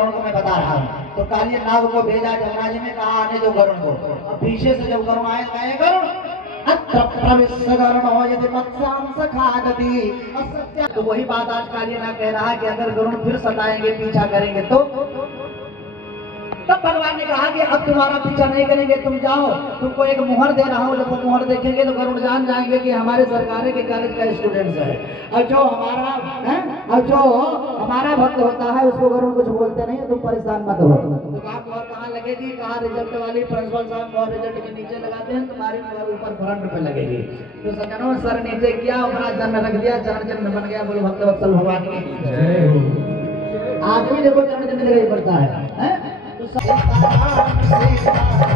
को मैं बता रहा हूँ। तो काली नाग को भेजा जमराज ने, कहा आने दो गरुण को। अब पीछे से जब गरुण आए, कहे गरुण अत्र प्रविश्य गरुणो यदि मत्स्यां सखादति असत्य। तो वही बात आज काली नाग कह रहा है कि अगर गरुण फिर सताएंगे, पीछा करेंगे तो। तब भगवान ने कहा कि अब तुम्हारा पीछा नहीं करेंगे, तुम जाओ, तुमको एक मुहर दे रहा हूँ। जब वो मुहर देखेंगे तो गरुड़ जान जाएंगे कि हमारे सरकारी के कॉलेज का स्टूडेंट है। और जो हमारा भक्त होता है उसको गरुड़ कुछ बोलते नहीं, तुम परेशान मत हो। तो मुहर कहाँ लगेगी? कहाँ रिजल्ट वाली प्रिंसिपल साहब मुहर रिजल्ट के नीचे लगाते हैं, तुम्हारी मुहर ऊपर फ्रंट पे लगेगी। तो सज्जनों, सर नीचे किया, अपना जन्म रख दिया, चरण चिन्ह बन गया। बोलो भक्त वत्सल भगवान की जय हो। आदमी देखो चरण चिन्ह दिखाई पड़ता है। सीताराम सीताराम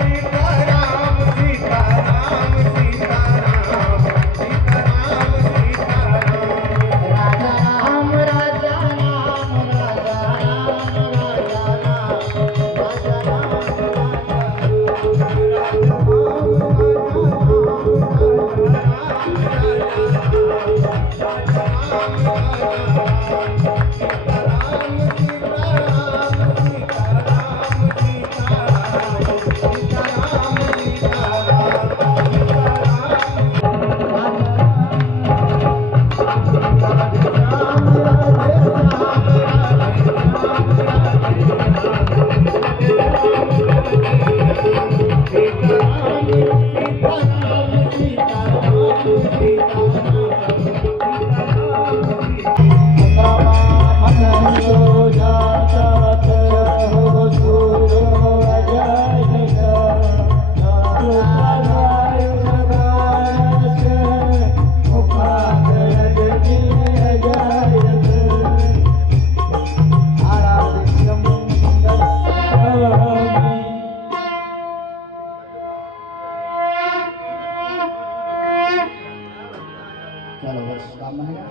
सीताराम सीताराम सीताराम सीताराम सीताराम सीताराम राजा राम राजा राम राजा राम राजा राम राजा चलो बस काम बन गया।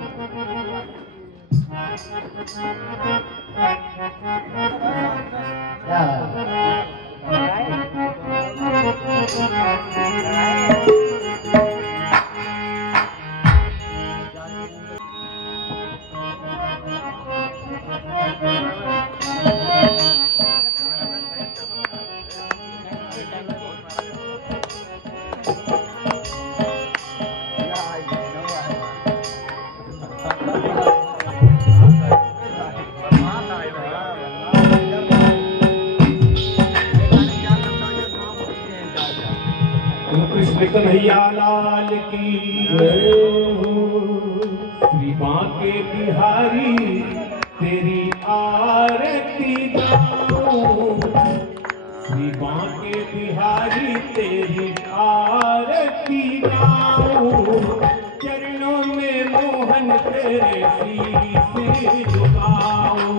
कृष्ण कन्हैया लाल की जय हो। श्री बांके बिहारी तेरी आरती गाऊं, श्री बांके बिहारी तेरी आरती गाऊं। चरणों में मोहन तेरे शीश झुकाऊं,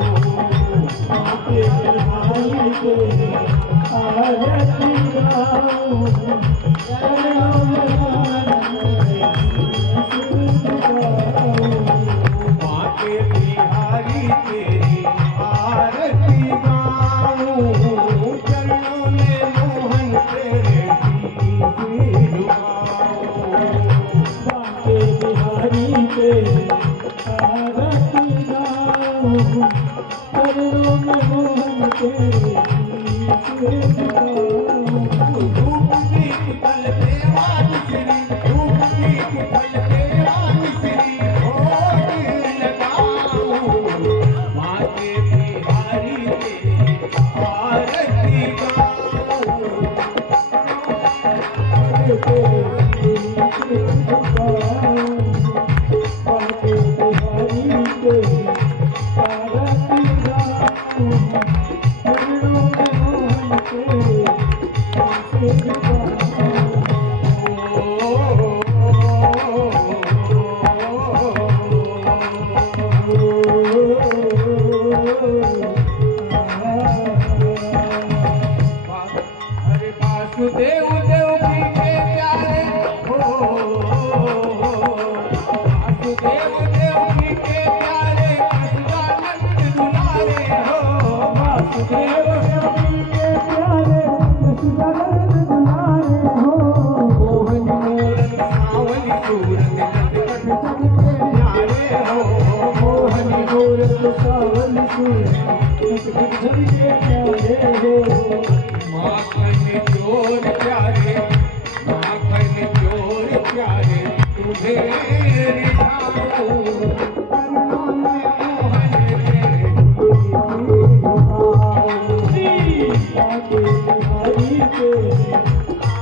बांके बिहारी तेरी आरती गाऊं। बांके बिहारी तेरी आरती गाऊं, चरणों में मोहन तेरे शीश झुकाऊं। बांके बिहारी तेरी आरती गाऊं, चरणों में मोहन तेरे शीश झुकाऊं। वासुदेव देवकी के प्यारे हो, वासुदेव देवकी के प्यारे कृष्णानंद दुलारे हो। वासुदेव देवकी के प्यारे कृष्णानंद दुलारे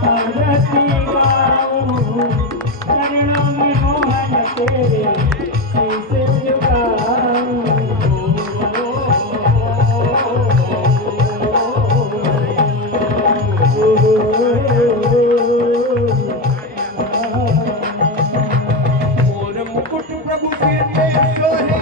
आरती गाऊं चरणों में मोहन तेरे शीश झुकाऊं और मुकुट प्रभु सिर पे सोहे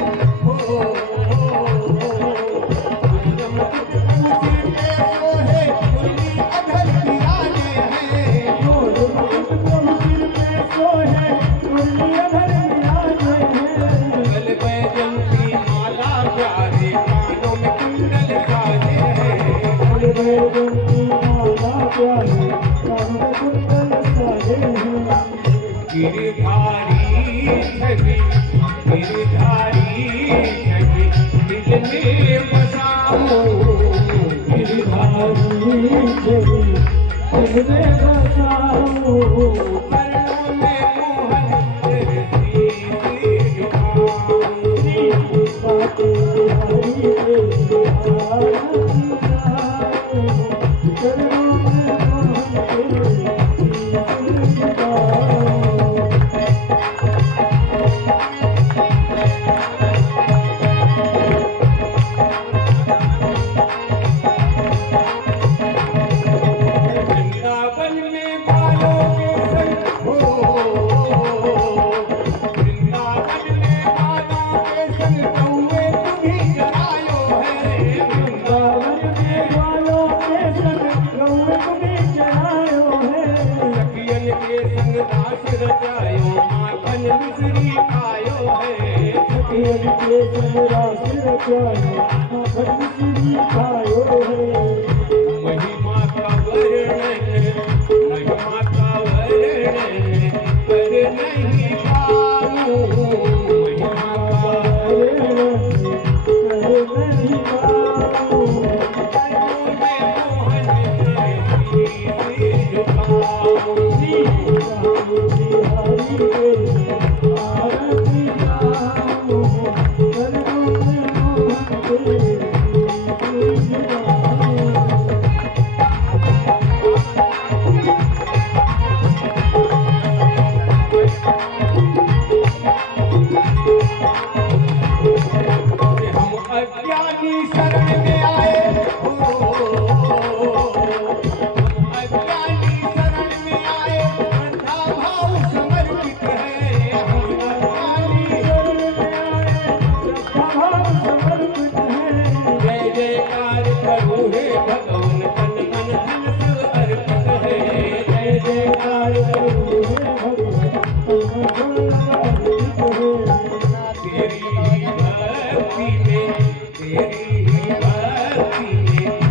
मुकुट प्रभु सिर पे सोहे मुरली अधर विराजे हैं मुकुट प्रभु सिर पे सोहे मुरली अधर विराजे हैं गले में जंती माला प्यारे कानों में कुंडल साजे हैं गले में जंती माला प्यारे कानों में कुंडल साजे हैं गिरधारी छवि दिल में बसाओ गिरधारी छवि दिल में बसाओ चरणों में मोहन तेरे शीश झुकाऊं बातें बिहारी तेरी आरती गाऊं चरणों में मोहन तेरे शीश झुकाऊं वृंदावन में बालों के संग वृंदावन में बालों के संग कौवे तुम्हीं चरायो है वृंदावन में बालों के संग कौवे तुम्हीं चरायो है सखियन के संग दास रचायो माखन मिश्री खायो है सखियन के संग दास रचायो माखन मिश्री खायो है महिमा का वर्णन कर नहीं पाऊं महिमा का वर्णन कर नहीं पाऊं चरणों में मोहन तेरे शीश झुकाऊं बिहारी तेरी आरती गाऊं चरणों में मोहन तेरे शीश झुकाऊं हम अज्ञानी शरण में आए अज्ञानी शरण में आए अंधा भाव समर्पित है हम अज्ञानी शरण में आए अंधा भाव समर्पित है जय जयकार करो हे भगवान तन मन धन सब अर्पित है जय जयकार करो हे भगवान तन मन धन सब अर्पित है तेरी भक्ति में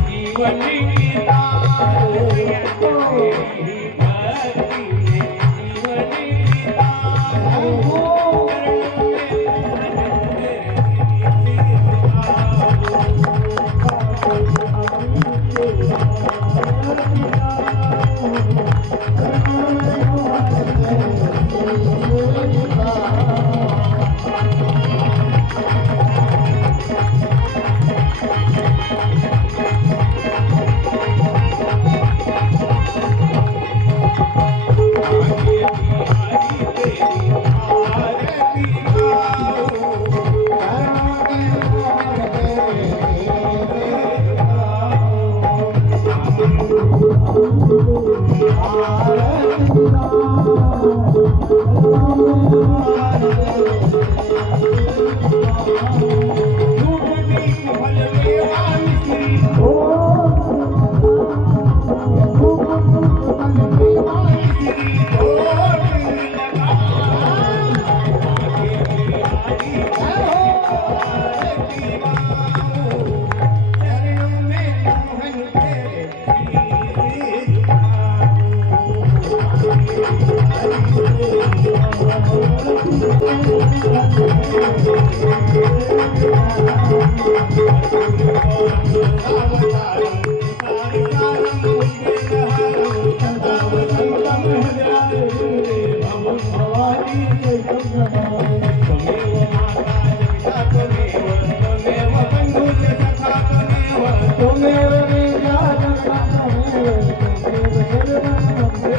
जीवन की दान तेरी भक्ति में जीवन की त्वमेव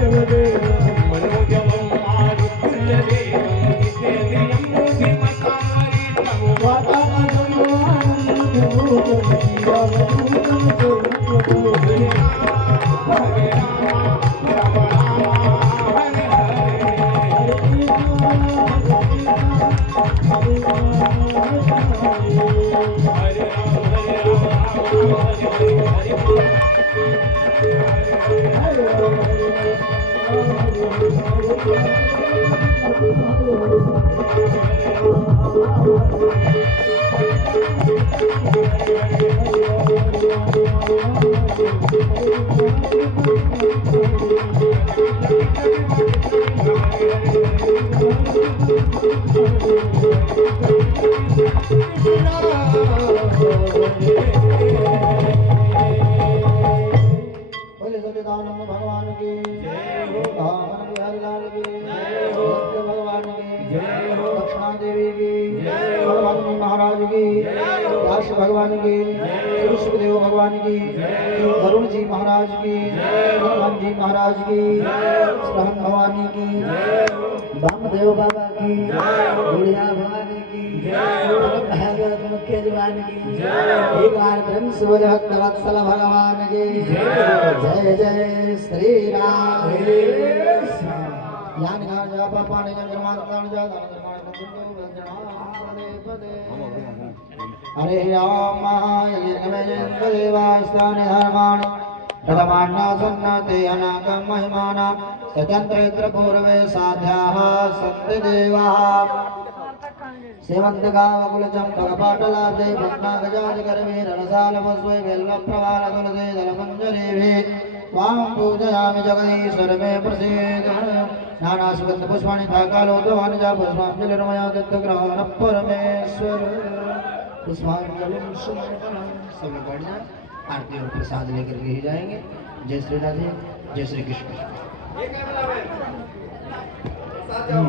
बोले सच्चिदानंद भगवान की जय हो, वामन बिहारी लाल की जय हो, सत्य भगवान की जय हो, दक्षिणा देवी की जय हो, हनुमान जी महाराज की जय हो, व्यास भगवान की जय हो, सुखदेव भगवान की जय हो, वरुण जी महाराज की जय हो, हनुमान जी महाराज की जय हो, सहन भवानी की जय हो, वामदेव बाबा की जय हो, बुढ़िया भवानी की जय हो, भागवत मुख्य जवान की जय हो, एक बार ब्रह्म सूर्य भक्त वत्सल भगवान की जय हो, जय जय श्री राम। यानि गान जा पापानि जन निर्माण गान जा दान निर्माण कुंजो वज्रनादे पदे हरे राम महायज्ञ देवास्तानि धर्माणि प्रथमान्ना सन्नते अनागम महिमाना सचंद्रेत्र पूर्वे साध्याः सन्ति देवाः सेवंतकावकुल चंपकपाटलाब्धे भग्नागजादिकर्मे रसालभस्वै बेल्लप्रवालतुलसे दलमञ्जरीभि त्वां पूजयामि जगदीश्वर मे प्रसीद नानासुगन्धपुष्पाणि कालोद्भवानि च पुष्पाञ्जलिर्मया दत्तग्रहण परमेश्वर पुष्पाञ्जलिं समर्पणं। सभी बैठ जाए, आरती और प्रसाद लेकर के ही जाएंगे। जय श्री राधे, जय श्री कृष्ण।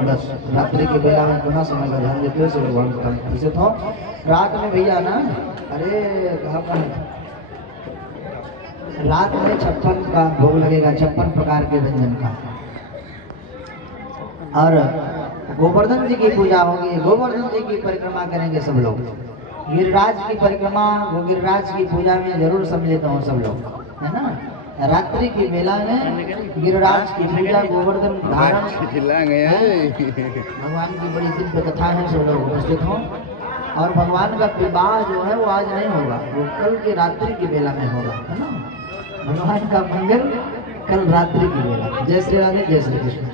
बस रात्रि की बेला में पुनः समय का ध्यान देते हुए सब भगवान का प्रसिद्ध हो। रात में भैया ना, अरे कहाँ पर रात में 56 का भोग लगेगा, 56 प्रकार के व्यंजन का। और गोवर्धन जी की पूजा होगी, गोवर्धन जी की परिक्रमा करेंगे सब लोग। गिरिराज की परिक्रमा, वो गिरिराज की पूजा में जरूर सम्मिलित हो सब लोग, है ना। रात्रि की बेला में गिरिराज की पूजा, गोवर्धन धारण, भगवान की बड़ी दिव्य कथा है, सब लोग उपस्थित हों। और भगवान का विवाह जो है वो आज नहीं होगा, वो कल की रात्रि की बेला में होगा, है ना। भगवान का मंगल कल रात्रि की बेला। जय श्री राधे, जय श्री कृष्ण।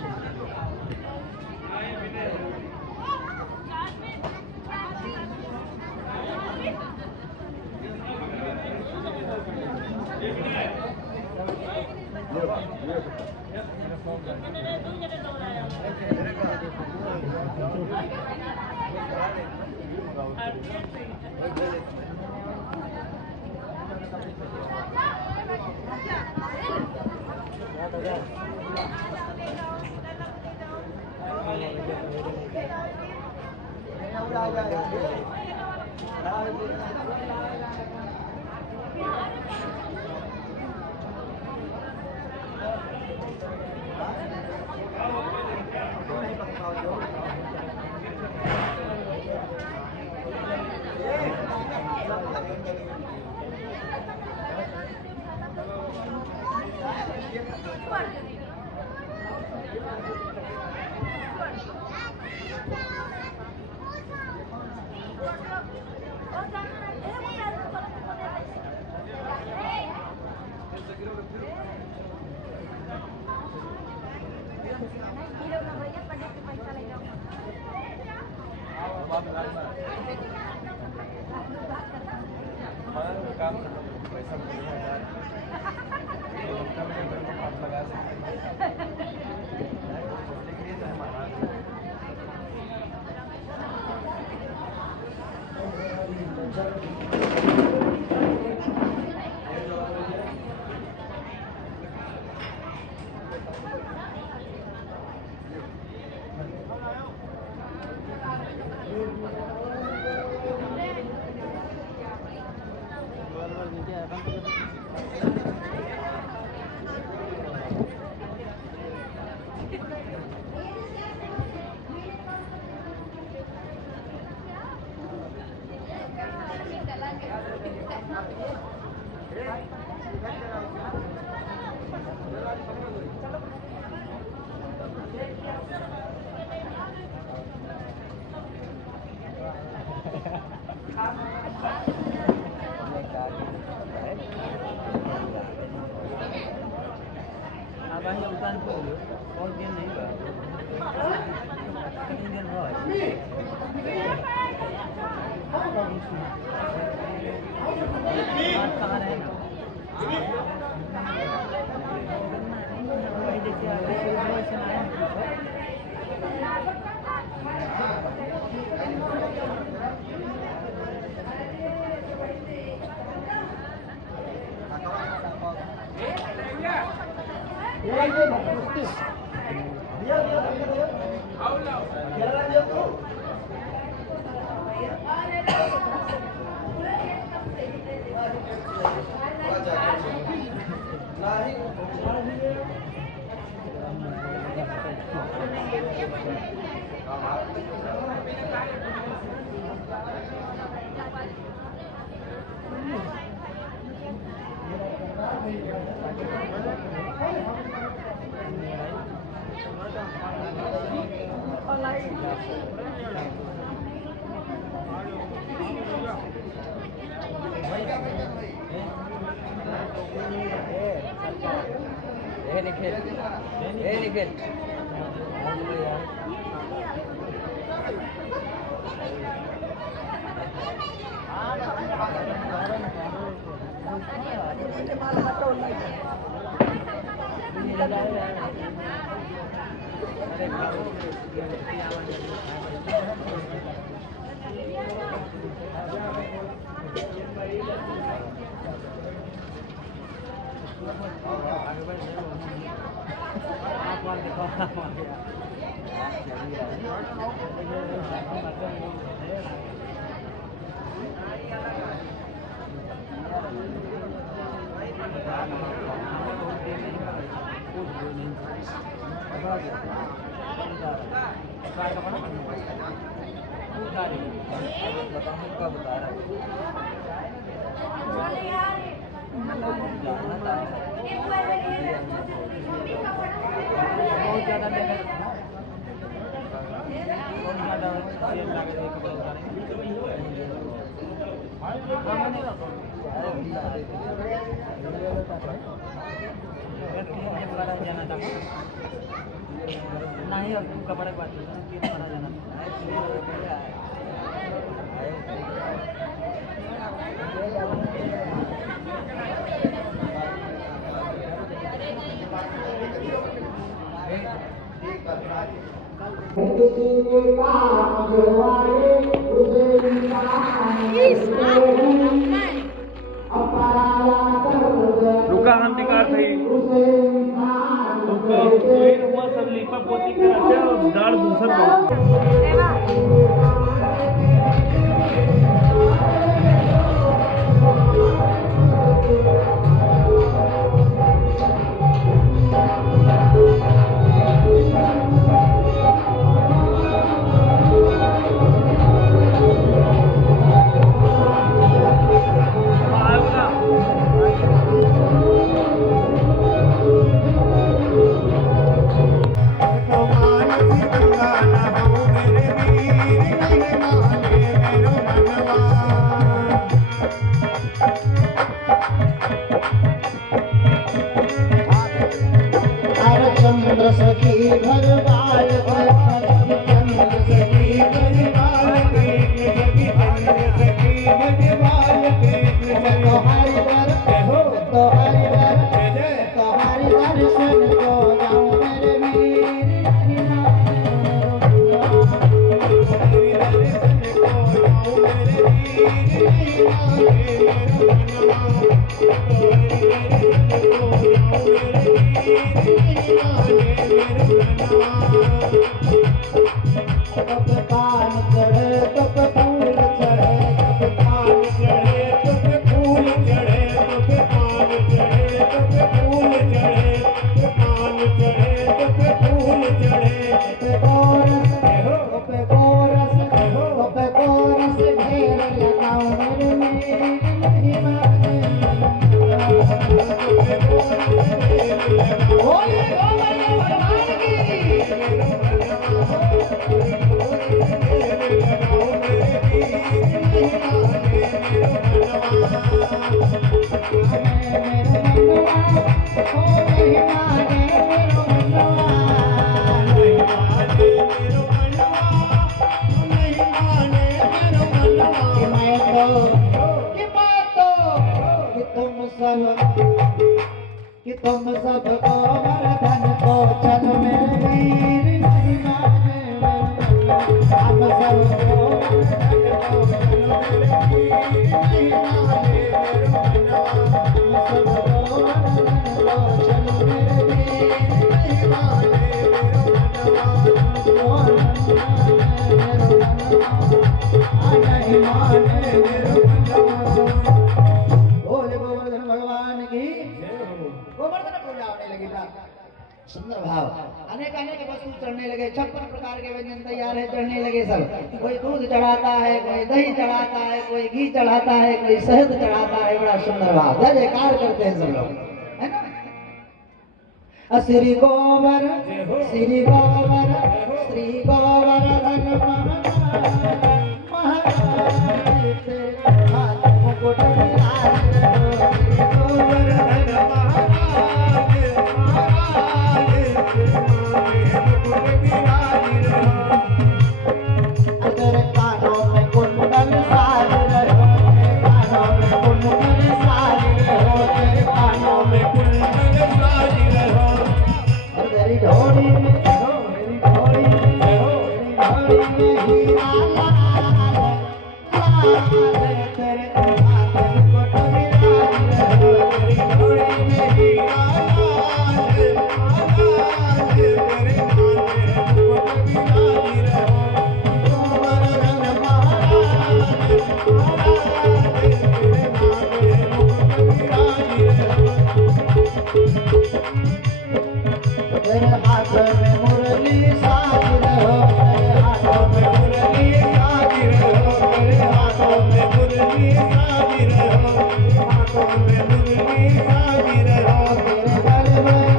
दुकान पे और गेम नहीं नहीं और तुम कपड़े बात जाना रुका हम दिखा थी तुमको हुआ सब लीपा पोती कराते हैं और दाढ़ दूसर चंद्र सखी घर बाल चंद्र सखी घर बाल चंद्र सखी घर बाल तोहारी दर्शन को जाऊं मेरे वीर तब कान चढ़े तब फूल चढ़े तब कान चढ़े तब फूल चढ़े तब कान चढ़े तब फूल चढ़े तब कान चढ़े तब फूल चढ़े तब गोरस ढेर लगाऊं मेरे महिमा बोले भगवान की सुंदर भाव। अनेक अनेक वस्तु चढ़ने लगे, 56 प्रकार के व्यंजन तैयार है, चढ़ने लगे सब। कोई दूध चढ़ाता है, कोई दही चढ़ाता है, कोई घी चढ़ाता है, कोई शहद चढ़ाता है। बड़ा सुंदर भाव, जय जयकार करते हैं सब लोग, है ना। श्री गोवर श्री गोवर श्री गोवर्धन महाराज तेरे हाथ मुकुट विराज रहो। श्री गोवर्धन महाराज तेरे कानों में कुंडल साज रहो, कानों में कुंडल साज रहो, तेरे कानों में कुंडल साज रहो। और तेरी ढोली में तेरी ढोली में हीरा लाल लाल तेरे हाथ मुकुट विराज रहो। तेरी ढोली में हीरा लाल लाल तेरे हाथ मुकुट विराज रहो। गोवर्धन महाराज महाराज तेरे हाथ मुकुट विराज रहो। तेरे हाथ में मुरली साज रहो, तेरे हाथों में मुरली साज रहो, तेरे हाथों में मुरली साज रहो, हाथों में मुरली साज रहो। तेरे गले में तेरे गले में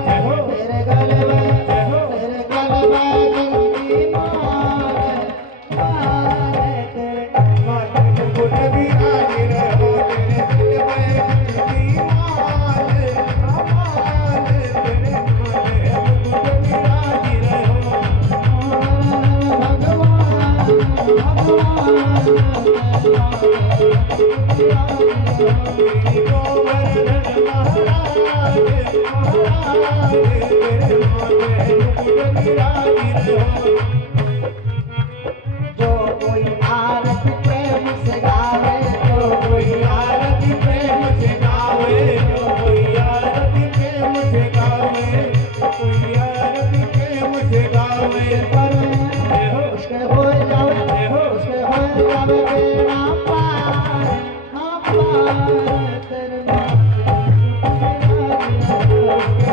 तेरे गले में जिंदगी मार तेरे माथे मुकुट विराज रहो। तेरे गले में जिंदगी मार तेरे माथे मुकुट विराज रहो। जो कोई आरती प्रेम से गावे, जो कोई आरती प्रेम से गावे, जो कोई आरती प्रेम से गावे, जो कोई आरती प्रेम से गावे उसके हो जावे, उसके हो जावे बेड़ा पार, हाँ पार तेरे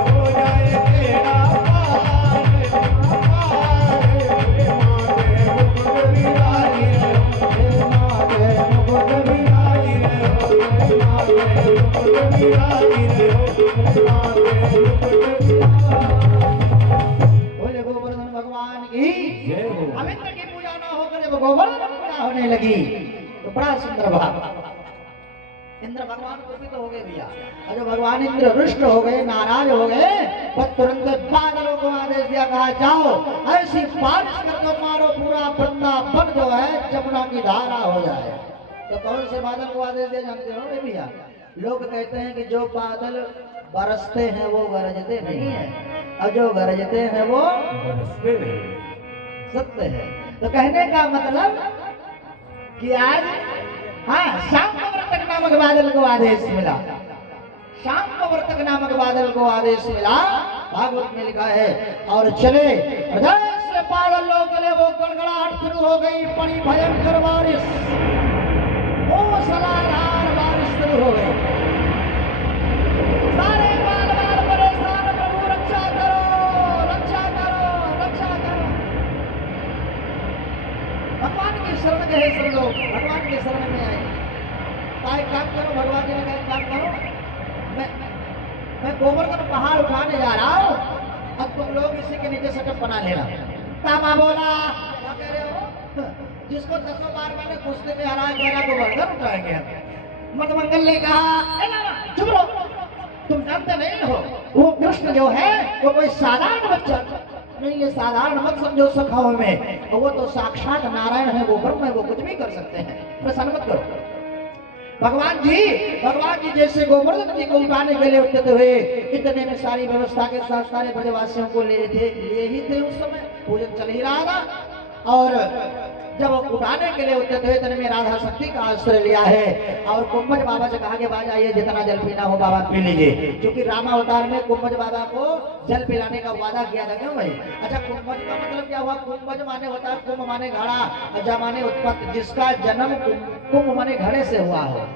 हो जाए बेड़ा पार, पार तेरे मुकुट विराज रहो, तेरे माथे मुकुट विराज रहो, तेरे माथे मुकुट विराज रहो, तेरे माथे मुकुट विराज। बोले गोवर्धन भगवान की अब इंद्र की पूजा ना होकर जब गोवर्धन पूजा होने लगी तो बड़ा सुंदर भाव। इंद्र भगवान को भी तो हो गए भैया, और जो भगवान इंद्र रुष्ट हो गए, नाराज हो गए, वो तुरंत बादलों को आदेश दिया, कहा जाओ ऐसी बारिश कर दो मारो पूरा वृंदावन जो है जमुना की धारा हो जाए। तो कौन से बादल को आदेश दिया जानते हो भैया? लोग कहते हैं कि जो बादल बरसते हैं वो गरजते नहीं है, और जो गरजते हैं वो सत्य है। तो कहने का मतलब कि आज हाँ शाम प्रवर्तक नामक बादल को आदेश मिला, शाम प्रवर्तक नामक बादल को आदेश मिला, भागवत में लिखा है। और चले जैसे बादल लोग चले वो गड़गड़ाहट शुरू हो गई, बड़ी भयंकर बारिश, मूसलाधार बारिश शुरू हो गई। सारे बाल बाल परेशान, प्रभु रक्षा करो रक्षा करो रक्षा करो। भगवान की शरण गए सब लोग, भगवान की शरण में आए। एक काम करो, भगवान जी ने कहा एक काम करो, मैं गोवर्धन पहाड़ उठाने जा रहा हूँ, अब तुम लोग इसी के नीचे सेटअप बना लेना। तामा बोला क्या कह रहे हो? जिसको 10 बार मैंने कुश्ती में हरा मेरा गोवर्धन उठाएंगे। मतमंगल ने कहा चुप रहो, तुम जानते नहीं हो वो कृष्ण जो है वो कोई साधारण बच्चा नहीं, ये साधारण मत समझो सखाओं में, वो तो साक्षात नारायण है, वो ब्रह्म है, वो कुछ भी कर सकते हैं, प्रसन्न मत करो। भगवान जी जैसे गोवर्धन जी को उठाने के लिए उठते हुए इतने में सारी व्यवस्था के साथ सारे ब्रजवासियों को लिए ही थे। उस समय पूजन चल ही रहा था, और जब उठाने के लिए उठते थे इतने में राधा शक्ति का आश्रय लिया है, और कुंभज बाबा से कहा कि बाबा आइए जितना जल पीना हो बाबा पी लीजिए, क्योंकि रामावतार में कुंभज बाबा को जल पिलाने का वादा किया था। क्यों भाई? अच्छा, कुंभज का मतलब क्या हुआ? कुंभज माने होता है कुंभ माने घड़ा, अजा माने उत्पत्ति, जिसका जन्म कुंभ माने घड़े से हुआ हो,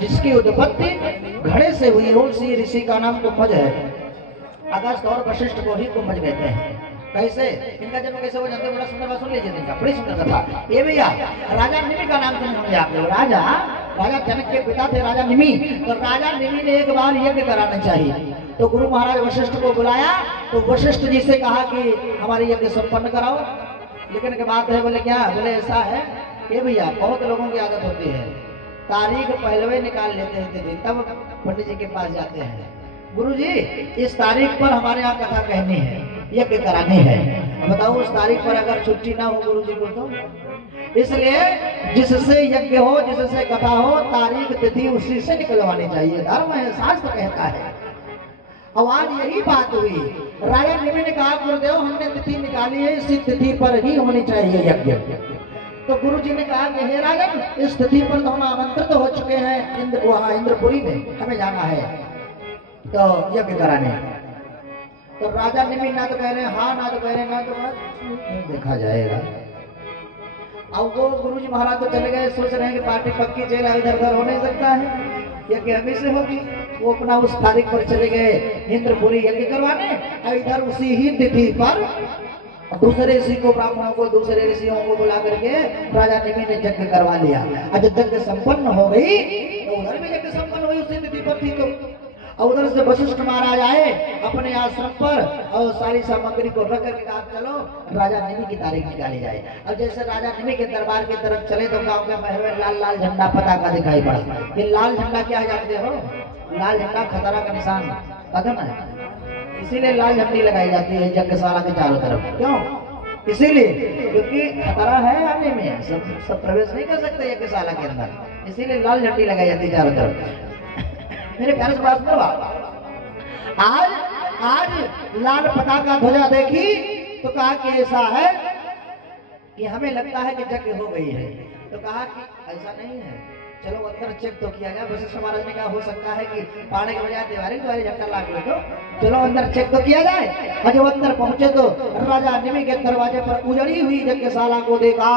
जिसकी उत्पत्ति घड़े से हुई हो, उसी ऋषि का नाम कुंभज है। अगस्त और वशिष्ठ को ही कुंभज कहते हैं। कैसे इनका जन्म कैसे हो जानते हैं? बड़ा सुंदर बात सुन लीजिए इनका, बड़ी सुंदर कथा। ये भैया राजा निमि का नाम सुने होंगे आप लोग। राजा जनक के पिता थे राजा निमि। तो राजा निमि ने एक बार यज्ञ कराना चाहिए, तो गुरु महाराज वशिष्ठ को बुलाया। तो वशिष्ठ जी से कहा कि हमारी यज्ञ संपन्न कराओ। लेकिन के बात है, बोले क्या? बोले ऐसा है ये भैया, बहुत लोगों की आदत होती है तारीख पहले निकाल लेते हैं दिन, तब पंडित जी के पास जाते हैं। गुरुजी इस तारीख पर हमारे यहाँ कथा कहनी है, यज्ञ करानी है। बताओ उस तारीख पर अगर छुट्टी ना हो गुरुजी को तो? इसलिए जिससे यज्ञ हो, जिससे कथा हो, तारीख तिथि उसी से निकलवानी चाहिए। धर्म है, शास्त्र कहता है। अब आज यही बात हुई। राजा निमि ने कहा गुरुदेव हमने तिथि निकाली है, इसी तिथि पर ही होनी चाहिए यज्ञ। तो गुरु जी ने कहा कि हे राजन, इस तिथि पर तो हम आमंत्रित हो चुके हैं वहां इंद्रपुरी में, हमें जाना है तो यज्ञ कराने। तो राजा निमि ना तो कह रहे हाँ, ना तो कह रहे ना, तो देखा जाएगा। अब वो गुरु जी महाराज तो चले गए, सोच रहे हैं कि पार्टी पक्की चेला इधर उधर हो नहीं सकता है, यज्ञ हमें से होगी। वो अपना उस तारीख पर चले गए इंद्रपुरी यज्ञ करवाने। और इधर उसी ही तिथि पर दूसरे ऋषि को, ब्राह्मणों को, दूसरे ऋषियों को बुला करके राजा निमि ने यज्ञ करवा लिया। और जब यज्ञ संपन्न हो गई तो उधर भी यज्ञ संपन्न हुई उसी तिथि पर थी। तो और उधर से वशिष्ठ महाराज आए अपने आश्रम पर और सारी सामग्री को रख करके कहा चलो राजा निमि की तारीख निकाली जाए। और जैसे राजा निमि के दरबार की तरफ चले तो गांव के महल में लाल लाल झंडा पताका दिखाई पड़ा। ये लाल झंडा क्या जानते हो? लाल झंडा खतरा का निशान कदम है, इसीलिए लाल झंडी लगाई जाती है यज्ञशाला के चारों तरफ। क्यों? इसीलिए क्योंकि खतरा है आने में, सब प्रवेश नहीं कर सकते यज्ञशाला के अंदर, इसीलिए लाल झंडी लगाई जाती है चारों तरफ। मेरे प्यारे से बात करो, आज लाल पताका ध्वजा देखी तो कहा कि ऐसा है कि हमें लगता है कि यज्ञ हो गई है। तो कहा कि ऐसा नहीं है, चलो अंदर चेक तो किया जाए। वशिष्ठ महाराज ने कहा हो सकता है कि पाड़े के बजाय दीवारी झंडा लाग लो, तो चलो अंदर चेक तो किया जाए। और जब अंदर पहुंचे तो राजा निमि के दरवाजे पर उजड़ी हुई यज्ञशाला को देखा,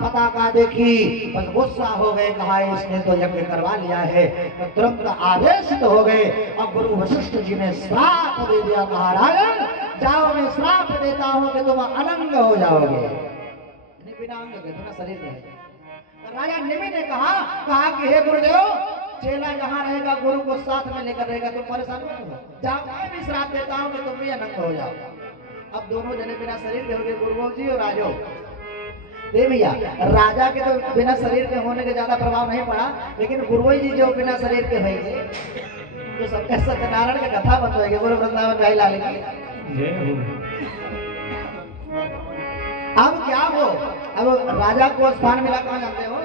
पताका देखी, बस गुस्सा हो गए, कहा इसने तो यज्ञ करवा लिया है। तो तुरंत आदेशित हो गए और गुरु वशिष्ठ जी ने श्राप दे दिया, कहा राजन जाओ मैं श्राप देता हूँ कि तुम अनंग हो जाओगे। बिना अंग के, बिना शरीर के। राजा निमि ने कहा कि हे गुरुदेव, चेला जहाँ रहेगा गुरु को साथ में लेकर रहेगा, तुम परेशान मत हो, जाओ मैं भी श्राप देता हूँ कि तुम भी अनंग हो जाओ। अब दोनों जने बिना शरीर के हो गए, गुरुदेव जी और राजो। दे भैया राजा के तो बिना शरीर के होने के ज्यादा प्रभाव नहीं पड़ा, लेकिन गुरुदेव जी जो बिना शरीर के होंगे तो सबके सत्यनारायण की कथा बताएंगे। गुरु वृंदावन भाई लाल की। अब क्या हो, अब राजा को स्थान मिला कहाँ जानते हो?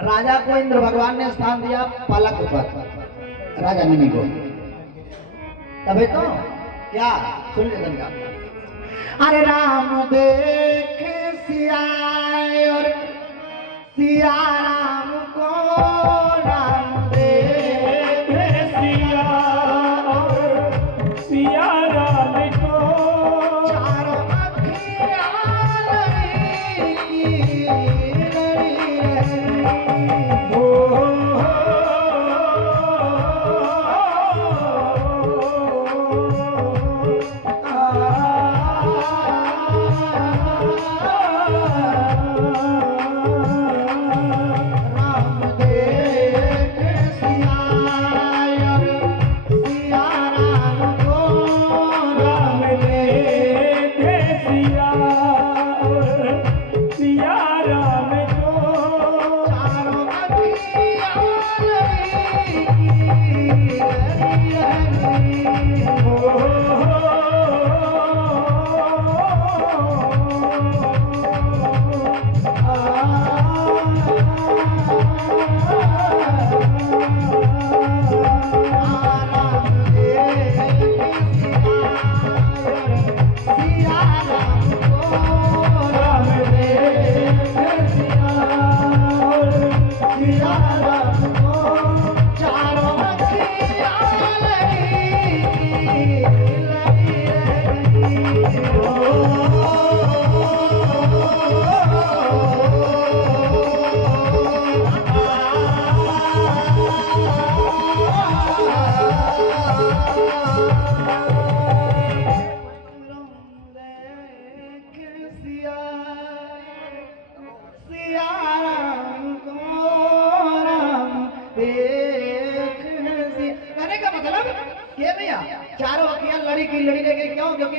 राजा को इंद्र भगवान ने स्थान दिया पलक पर, राजा निमि को। तभी तो क्या सुन ले का, अरे राम देखे सिया और सिया राम को, राम देखे सिया और सिया राम को, राम दे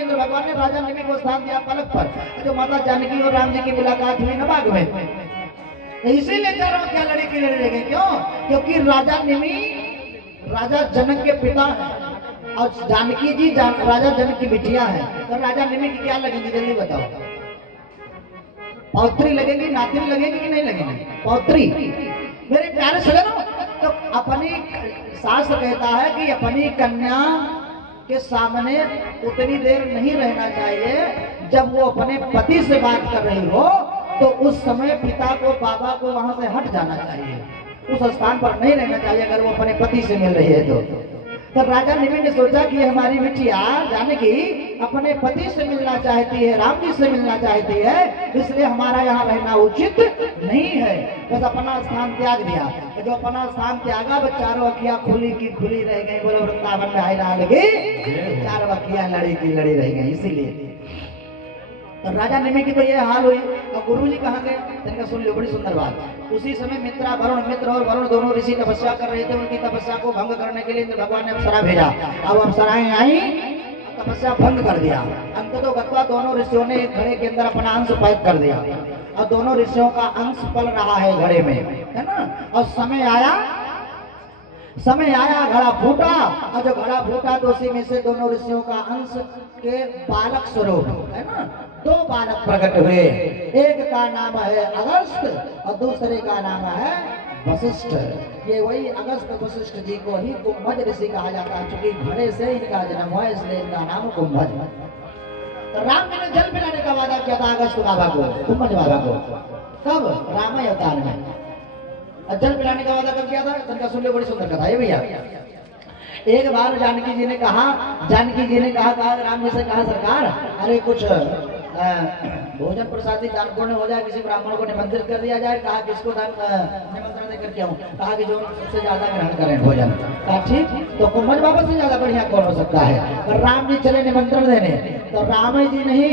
कि इंद्र भगवान ने राजा निमि को स्थान दिया पलक पर, जो माता जानकी और राम जी की मुलाकात हुई ना बाग में। तो इसीलिए चारों क्या लड़ी की लड़ी रह गई, क्यों? क्योंकि राजा निमि राजा जनक के पिता हैं और जानकी जी राजा जनक की बिटिया है। तो राजा निमि की क्या लगेगी जल्दी बताओ? पौत्री लगेगी, नातिन लगेगी कि नहीं लगेगी? पौत्री। मेरे प्यारे सजनों, तो अपनी शास्त्र कहता है कि अपनी कन्या के सामने उतनी देर नहीं रहना चाहिए जब वो अपने पति से बात कर रही हो, तो उस समय पिता को बाबा को वहां से हट जाना चाहिए, उस स्थान पर नहीं रहना चाहिए अगर वो अपने पति से मिल रही है तो राजा निमि ने सोचा कि हमारी बिटिया जानकी अपने पति से मिलना चाहती है, राम जी से मिलना चाहती है, इसलिए हमारा यहाँ रहना उचित नहीं है। बस अपना स्थान त्याग दिया। जो अपना स्थान त्यागा, वो चारों अखियां खुली की खुली रह गई। बोलो वृंदावन में आई ना लगी, चारों अखियां लड़ी की लड़ी रह गई। इसीलिए तो राजा निमि की तो ये हाल हुई। और गुरु जी कहाँ गए? इनका सुन लो, बड़ी सुंदर बात। उसी समय मित्र और वरुण दोनों ऋषि तपस्या कर रहे थे। उनकी तपस्या को भंग करने के लिए इंद्र भगवान ने अप्सरा भेजा। अब अप्सराएं आई, तपस्या भंग कर दिया। अंततः गत्वा दोनों ऋषियों ने एक घड़े के अंदर अपना अंश पैक कर दिया और दोनों ऋषियों का अंश पल रहा है घड़े में, है ना। और समय आया, घड़ा फूटा, और जो घड़ा फूटा तो उसी में से दोनों ऋषियों का अंश के बालक स्वरूप, है ना, दो बालक प्रकट हुए। एक का नाम है अगस्त और दूसरे का नाम है वशिष्ठ। ये वही अगस्त वशिष्ठ जी को ही कुंभज ऋषि कहा जाता है, क्योंकि घड़े से इनका जन्म हुआ, इसलिए इनका नाम कुंभज। तो राम जी ने जल पिलाने का वादा किया था अगस्त बाबा को, कुंभज बाबा को। कब? रामायण अवतार में। और जल पिलाने का वादा कब किया था? तनका सुन लो, बड़ी सुंदर कथा है भैया। एक बार जानकी जी ने कहा राम जी से कहा, सरकार अरे कुछ भोजन प्रसादी दान पुण्य हो जाए, किसी ब्राह्मण को निमंत्रित कर दिया जाए। कहा किसको दान निमंत्रण देकर के आऊं? कहा कि जो सबसे ज्यादा ग्रहण करें भोजन। कहा ठीक, तो कुंभज बाबा से ज्यादा बढ़िया कौन हो सकता है? और राम जी चले निमंत्रण देने। तो राम जी नहीं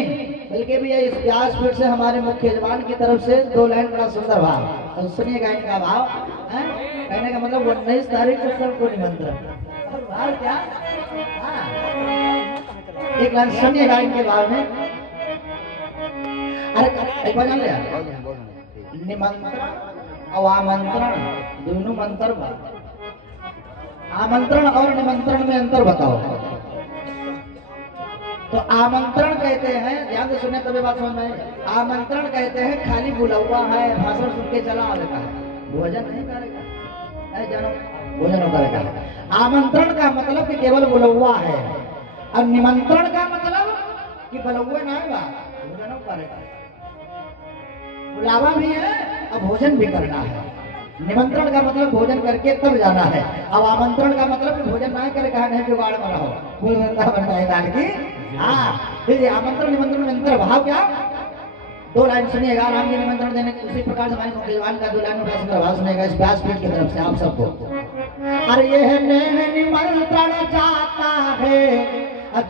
बल्कि भी इस व्यासपीठ से हमारे मुख्य जबान की तरफ से 2 लाइन बड़ा सुंदर भाव, तो सुनिएगा इनका भाव। कहने का मतलब 19 तारीख को सबको निमंत्रण। भाव क्या? एक लाइन सुनिएगा इनके भाव में। अरे एक बार जान लिया, निमंत्रण और आमंत्रण दोनों मंत्र। आमंत्रण और निमंत्रण में अंतर बताओ। तो आमंत्रण कहते हैं, ध्यान से सुने तभी बात समझ में। आमंत्रण कहते हैं खाली बुला हुआ है, भाषण सुन के चला आने का, भोजन नहीं करेगा, जानो भोजन करेगा। आमंत्रण का मतलब कि केवल बुला हुआ है, और निमंत्रण का मतलब कि बुलावा ना आएगा, भोजन करेगा। बुलावा भी है और भोजन भी करना है। निमंत्रण का मतलब भोजन करके तब जाना है। अब आमंत्रण का मतलब भोजन ना करे, कहा नहीं जुगाड़ में रहो, फिर आमंत्रण निमंत्रण में अंतर भाव क्या? 2 लाइन सुनिएगा। राम जी निमंत्रण देने उसी प्रकार से हमारे मुख्यवान का 2 लाइन बड़ा सुंदर भाव सुनिएगा इस व्यासपीठ की तरफ से आप सबको। अरे यह निमंत्रण जाता है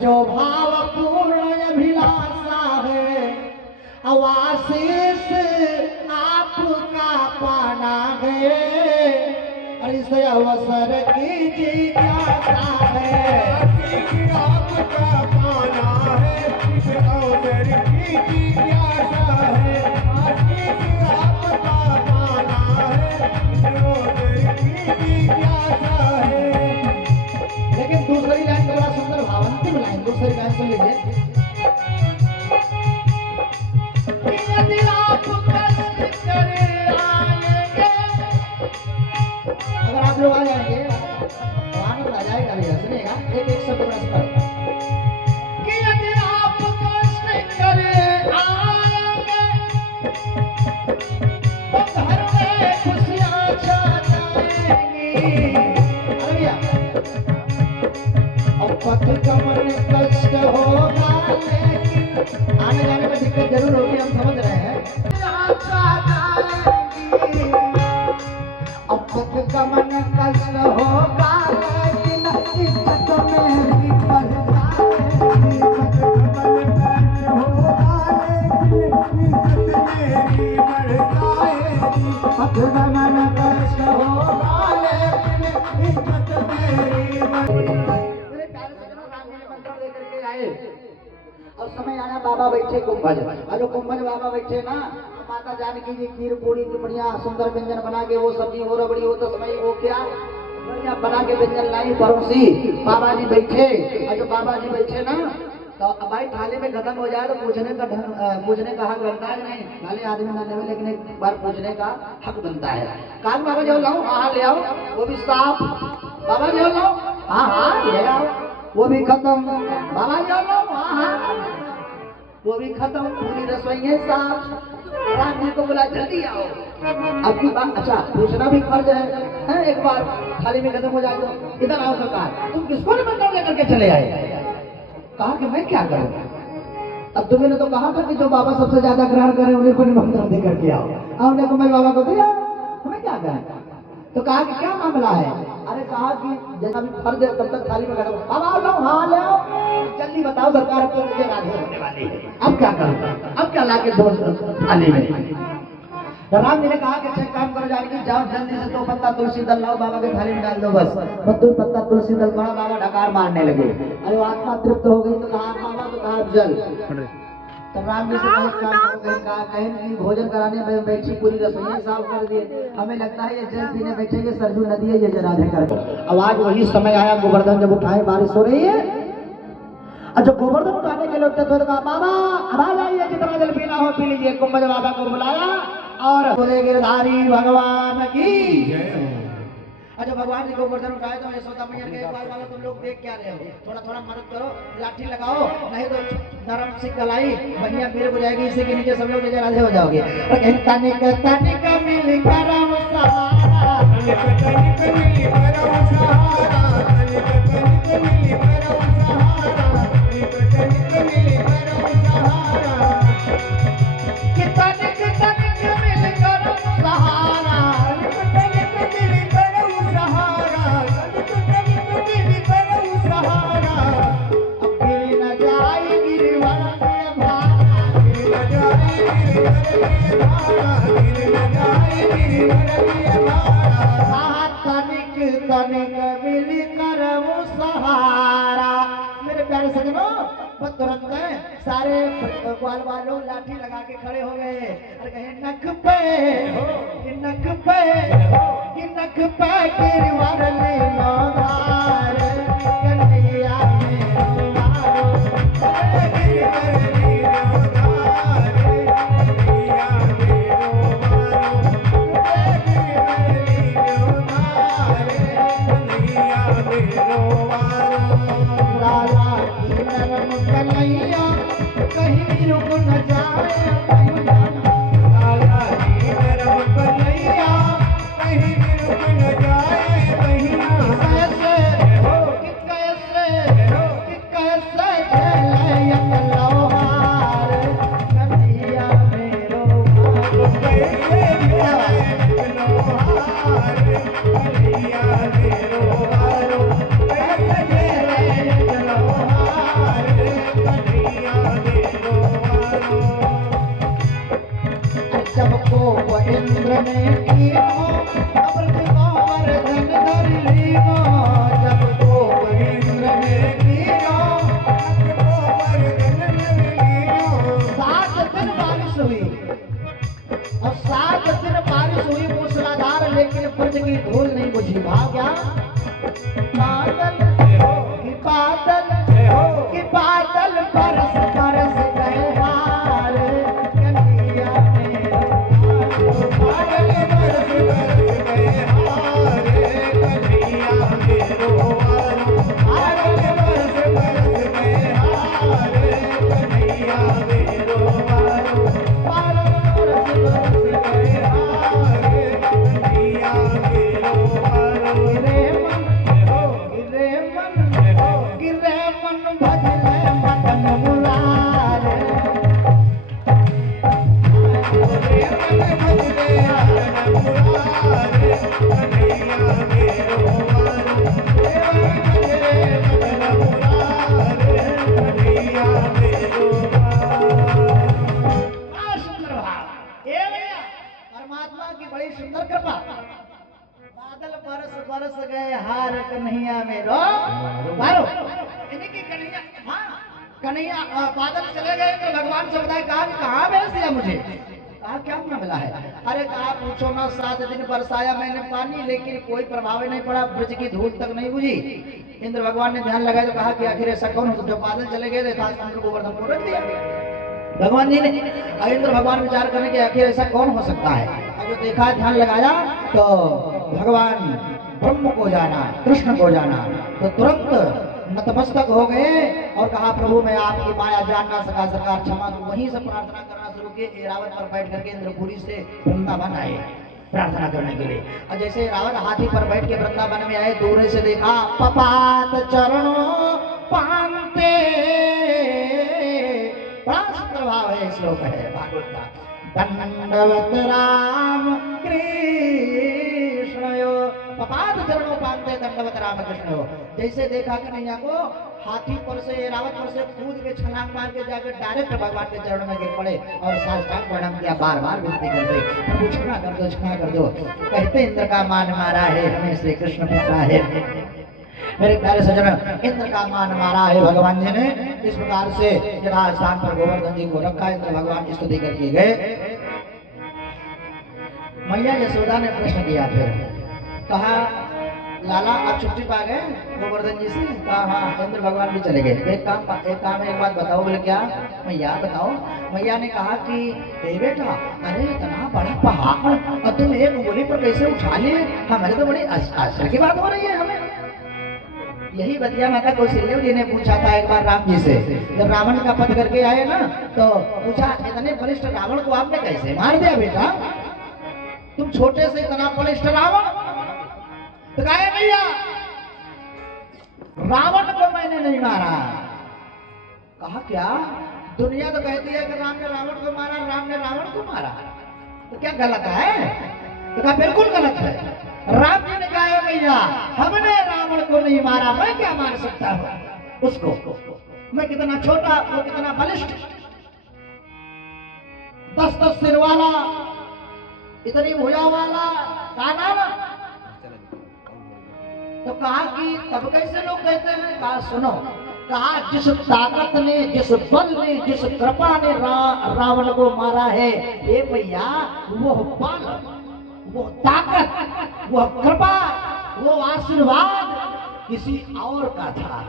जो भाव पूर्ण अभिलाषा है, आशीष आपका पाना है, और इस अवसर की जिज्ञासा है। आपका पाना है, इस अवसर की जिज्ञासा है। आपका पाना है, इस अवसर की जिज्ञासा है। लेकिन दूसरी लाइन का बड़ा सुंदर भाव, अंतिम लाइन दूसरी लाइन सुन लीजिए। यदि आप कष्ट करे आएंगे, अगर आप लोग आ जाएंगे तो आनंद आ जाएगा भैया। सुनिएगा एक शब्द बड़ा सुंदर कि यदि आप कष्ट करे आएंगे तो घर में खुशियां छा जाएंगी। अरे भैया, और पथ गमन कष्ट होगा, लेकिन आने जाने में दिक्कत जरूर होगी, हम समझ रहे हैं। अब पथ गमन कष्ट होगा, लेकिन इज्जत में भी और समय आया बाबा बैठे कुंभज, और जो कुंभज बाबा बैठे ना, माता जानकी जी खीर पूरी की बढ़िया सुंदर व्यंजन बना के, वो सब्जी हो रबड़ी हो तो समय वो क्या बढ़िया बना के व्यंजन लाई परोसी, बाबा जी बैठे। और जो बाबा जी बैठे ना, तो अब भाई थाली में खत्म हो जाए तो पूछने का हक बनता है नहीं, थाली आदमी ना ले, लेकिन एक बार पूछने का हक बनता है। कान बाबा जो लाऊं, हाँ ले आओ, वो भी साफ। बाबा जो लाऊं, हाँ हाँ ले आओ, वो भी खत्म। बाबा जो लाऊं, हाँ हाँ वो भी खत्म। पूरी रसोई साफ। राम जी को बोला जल्दी आओ। अब की बात, अच्छा पूछना भी फर्ज है एक बार थाली में खत्म हो जाए तो इधर आओ सरकार, तुम किसको निमंत्रण लेकर के चले आए? कहा कि मैं क्या करूं? अब तुम्हें तो कहा था कि जो बाबा सबसे ज्यादा ग्रहण करें उन्हीं को निमंत्रण दे करके आओ। हमने तो मैं बाबा को दिया, हमें क्या करें? तो कहा कि क्या मामला है? अरे कहा कि जैसा भी फर्ज है तब तक थाली में खत्म। बाबा लो, हाँ ले आओ, जल्दी बताओ सरकार, अब तो मुझे राधे होने वाली है, अब क्या करूं? अब क्या लाके दो थाली में? तो राम जी ने कहा कि अच्छा काम करो, जानकी जाओ जल्दी से 2 पत्ता तुलसी दल लाओ, बाबा के थाली में डाल दो। बस 2 पत्ता तुलसी दल पड़ा, बाबा ढकार मारने लगे। अरे वो आत्मा तृप्त हो गई तो कहा बाबा, तो कहा जल। तो राम जी से कहा कहें कि भोजन कराने में बैठी, पूरी रसोई साफ कर दिए, हमें लगता है ये जल पीने बैठेंगे, सरजू नदी है ये जराधे कर। अब आज वही समय आया, गोवर्धन जब उठाए, बारिश हो रही है, और जब गोवर्धन उठाने के लिए उठते तो कहा बाबा आवाज आई है, जितना जल पीना हो पी लीजिए। कुंभज बाबा को बुलाया और बोले गिरधारी भगवान की। अच्छा भगवान जी गोवर्धन उठाए तो यशोदा मैया के एक बार बाबा तुम लोग देख क्या रहे हो, थोड़ा थोड़ा मदद करो, लाठी लगाओ, नहीं तो नरम सी कलाई बढ़िया गिर हो जाएगी, इसी के नीचे सब लोग नजर आधे हो जाओगे। तनिक तनिक मिल करम सहारा, तनिक तनिक मिल करम सहारा, तनिक तनिक मिल करम सहारा, तनिक तनिक मिल करम सहारा, कि तनिक तनिक मिल करम सहारा, तनिक तनिक मिल करम सहारा, तनिक तनिक मिल करम सहारा। अब गिर न जाए गिरवर के भारा, गिर न जाए गिरवर के भारा, गिर न जाए गिरवर के भारा, तनिक तनिक मिल करम सहारा। मेरे प्यारे सजनों, बस तुरंत सारे ग्वाल वालों लाठी लगा के खड़े हो गए और कहे नख पे गिरवर ले लो धार, कन्हैया मेरो मारो, गिरवर ले लो धार, कन्हैया मेरो मारो, गिरवर ले लो धार, कन्हैया मेरो मारो। लाला की नरम कन्हैया कहीं रुक न जाए मैया, लाला की नरम कन्हैया कहीं रुक न जाए मैया। कैसे हो कि कैसे झेले लोहार, कन्हैया मेरो मारो, कैसे झेले लोहार, कन्हैया मेरो मारो, कैसे झेले लोहार, कन्हैया मेरो मारो। जब को इंद्र ने कीनो, अमृत गोवर्धन धर लीनो, जब को इंद्र ने कीनो, अमृत गोवर्धन धर लीनो। 7 दिन बारिश हुई और 7 दिन बारिश हुई मूसलाधार, लेकिन ब्रज की धूल नहीं बुझी। भाग्या बादल कि बादल बरस बरस गए हार, कन्हैया मेरो बादल बरस बरस गए हार, कन्हैया मेरो बादल बरस बरस गए हार, कन्हैया मेरो बादल बरस बरस गए हार, कन्हैया मेरो गिरे मन भजले मदन मुरारे, गिरे मन भजले मदन मुरारे, कन्हैया मेरो मारो, गिरे मदन मुरारे, कन्हैया मेरो मारो। बड़ा सुंदर भाव ए भैया, परमात्मा की बड़ी सुंदर कृपा। बादल बरस बरस गए हार, कन्हैया मेरो मारो, यानी कि कन्हैया, हाँ कन्हैया बादल चले गए तो भगवान से बताए, कहा कहाँ भेज दिया मुझे? कहा क्या मिला है? अरे कहा पूछो ना, 7 दिन बरसाया मैंने पानी, लेकिन कोई प्रभाव नहीं पड़ा, ब्रज की धूल तक नहीं बुझी। इंद्र भगवान ने ध्यान लगाया तो कहा कि आखिर ऐसा कौन हो? जब बादल चले गए थे समुद्र गोवर्धन को रख दिया भगवान जी ने। इंद्र भगवान विचार करने के आखिर ऐसा कौन हो सकता है? जो देखा, ध्यान लगाया तो भगवान ब्रह्म को जाना, कृष्ण को जाना, तो तुरंत नतमस्तक हो गए और कहा प्रभु मैं आपकी माया जान ना सका, सरकार क्षमा। तो वहीं से प्रार्थना करना शुरू किए। ऐरावत पर बैठ करके इंद्रपुरी से वृंदावन आए प्रार्थना करने के लिए। और जैसे ऐरावत हाथी पर बैठ के वृंदावन में आए, दूर से देखा पपात चरणों पांते, बड़ा सुंदर भाव है, श्लोक है भागवत का। दंडवत राम कृष्णयो, पपात चरणों पांते दंडवत राम कृष्णयो। जैसे देखा कन्हैया को, हाथी पर से, ऐरावत पर से कूद के छलांग मार के जाकर डायरेक्ट भगवान के चरणों में गिर पड़े और साष्टांग प्रणाम किया, बार बार विनती करते प्रभु क्षमा कर दो, क्षमा कर दो। कहते इंद्र का मान मारा है, हमें श्री कृष्ण प्यारा है। मेरे प्यारे सज्जन, इंद्र का मान मारा है भगवान जी ने। इस प्रकार से यथा स्थान पर गोवर्धन जी को रखा, इंद्र भगवान की स्तुति करके गए। मैया यशोदा ने प्रश्न किया, फिर कहा लाला आप छुट्टी पा गए गोवर्धन जी से? कहा हाँ। इंद्र भगवान भी चले गए। एक बात बताओ। बोले क्या? मैया बताओ। मैया ने कहा कि हे बेटा, अरे इतना बड़ा पहाड़ और तुम एक उंगली पर कैसे उठा लिए? हमारे तो बड़ी आश्चर्य की बात हो रही है हमें। यही बतिया माता कौशल्या जी ने पूछा था एक बार राम जी से, जब रावण का पथ करके आए ना, तो पूछा इतने बलिष्ठ रावण को आपने कैसे मार दिया बेटा? तुम छोटे से इतना बलिष्ठ रावण? तो कहा भैया रावण को मैंने नहीं मारा। कहा क्या? दुनिया तो कहती है कि राम ने रावण को मारा, राम ने रावण को मारा, तो क्या गलत है? तो कहा बिल्कुल गलत है। राम जी ने कहा भैया हमने रावण को नहीं मारा, मैं क्या मार सकता हूं उसको? मैं कितना छोटा, वो कितना बलिष्ठ, 10 सिर वाला, इतनी भुजा वाला, काना। तो कहा कि तब कैसे लोग कहते हैं? कहा सुनो, कहा जिस ताकत ने, जिस बल ने, जिस कृपा ने रावण को मारा है, ये भैया वो बल, वो ताकत, वो कृपा, वो आशीर्वाद किसी और का था।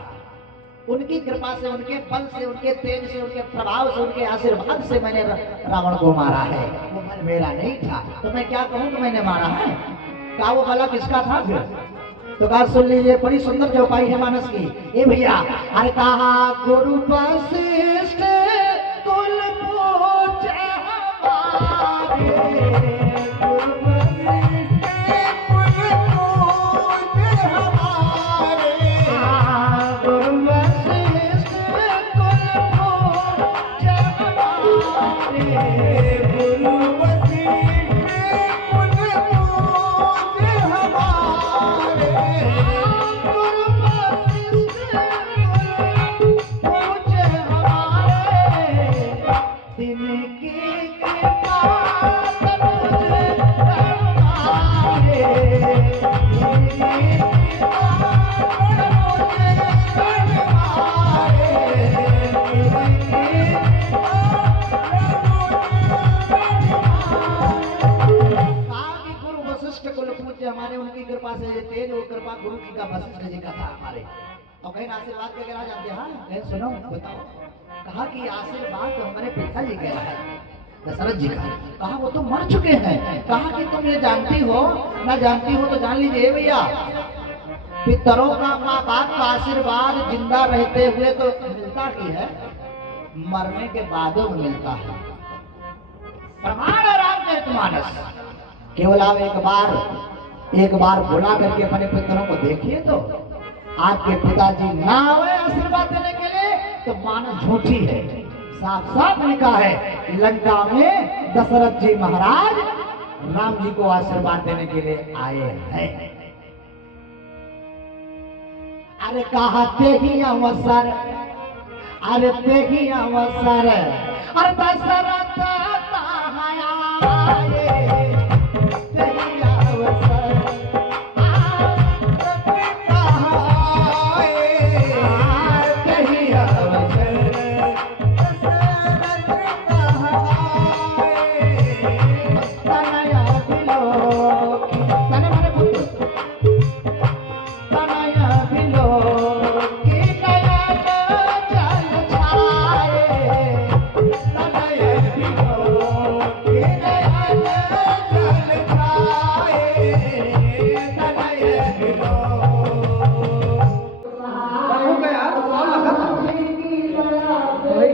उनकी कृपा से, उनके बल से, उनके तेज से, उनके प्रभाव से, उनके आशीर्वाद से मैंने रावण को मारा है, वो बल मेरा नहीं था। तो मैं क्या कहूं कि मैंने मारा है? कहा वो बल किसका था फिर? तो कहा सुन लीजिए, बड़ी सुंदर चौपाई है मानस की। ये भैया अरे कहा गुरु वशिष्ठ कुल पूज्य हमारे, गुरु वशिष्ठ कुल पूज्य हमारे, गुरु वशिष्ठ कुल पूज्य हमारे, गुरु वशिष्ठ कुल पूज्य हमारे, हमारे उनकी कृपा से तेज, वो कृपा गुरु जी का वशिष्ठ जी का था हमारे। और कहीं आशीर्वाद वगैरह जाते हैं? हाँ कहीं सुनो बताओ। कहा कि आशीर्वाद तो हमारे पिताजी का है, दशरथ जी का। कहा वो तो मर चुके हैं। कहा कि तुम ये जानती हो ना जानती हो तो जान लीजिए भैया, पितरों का, माँ बाप का आशीर्वाद जिंदा रहते हुए तो मिलता ही है, मरने के बाद मिलता है। प्रमाण रामचरितमानस। केवल आप एक बार बुला करके अपने पितरों को देखिए, तो आपके पिताजी ना आए आशीर्वाद देने के लिए तो मानस झूठी है। साफ साफ लिखा है लंका में दशरथ जी महाराज राम जी को आशीर्वाद देने के लिए आए हैं। अरे कहा ते ही अवसर, अरे ते ही अवसर, अरे दशरथ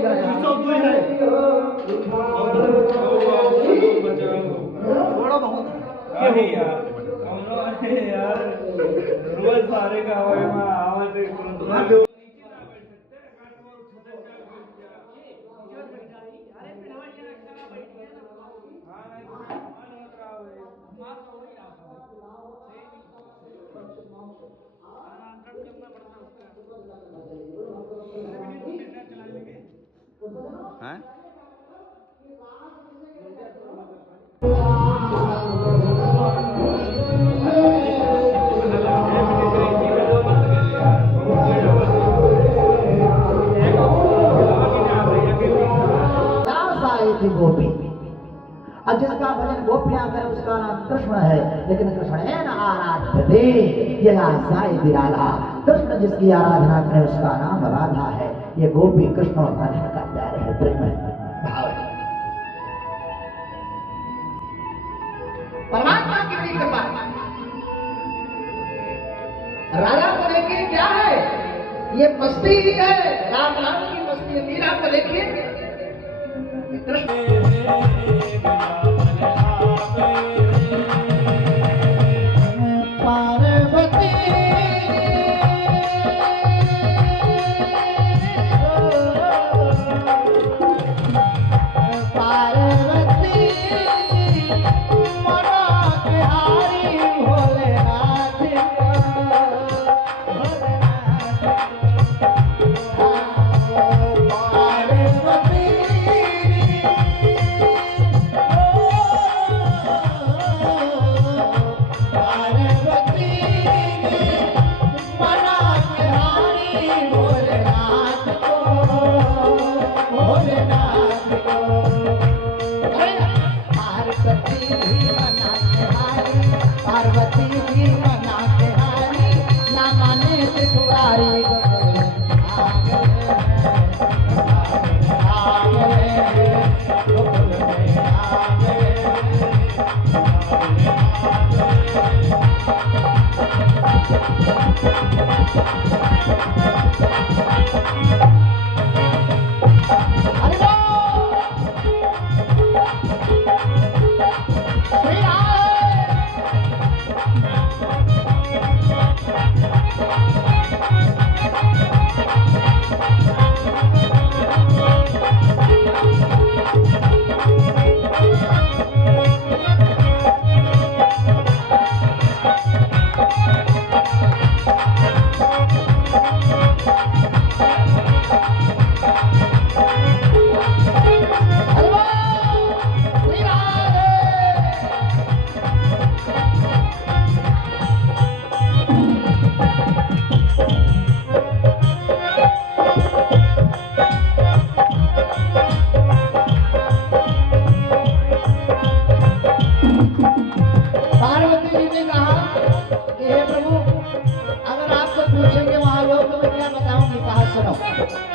कर थोड़ा बहुत अरे यार रोज सारे का आवाज हैं? थी गोपी और जिसका भजन गोपियां करे उसका नाम कृष्ण है, लेकिन कृष्ण है न आराध्य दे ये लासाई दिराला। कृष्ण जिसकी आराधना करे उसका नाम राधा है। ये गोपी कृष्ण और राधा का प्यार है, प्रेम है, भाव है। परमात्मा की बड़ी कृपा राधा को लेके क्या है, ये मस्ती ही है, राम नाम की मस्ती। मीरा को देखिए पार्वती पार्वती मना बिहारी भोलेनाथ पार्वती जी मना बिहारी ना माने त्रिपुरारी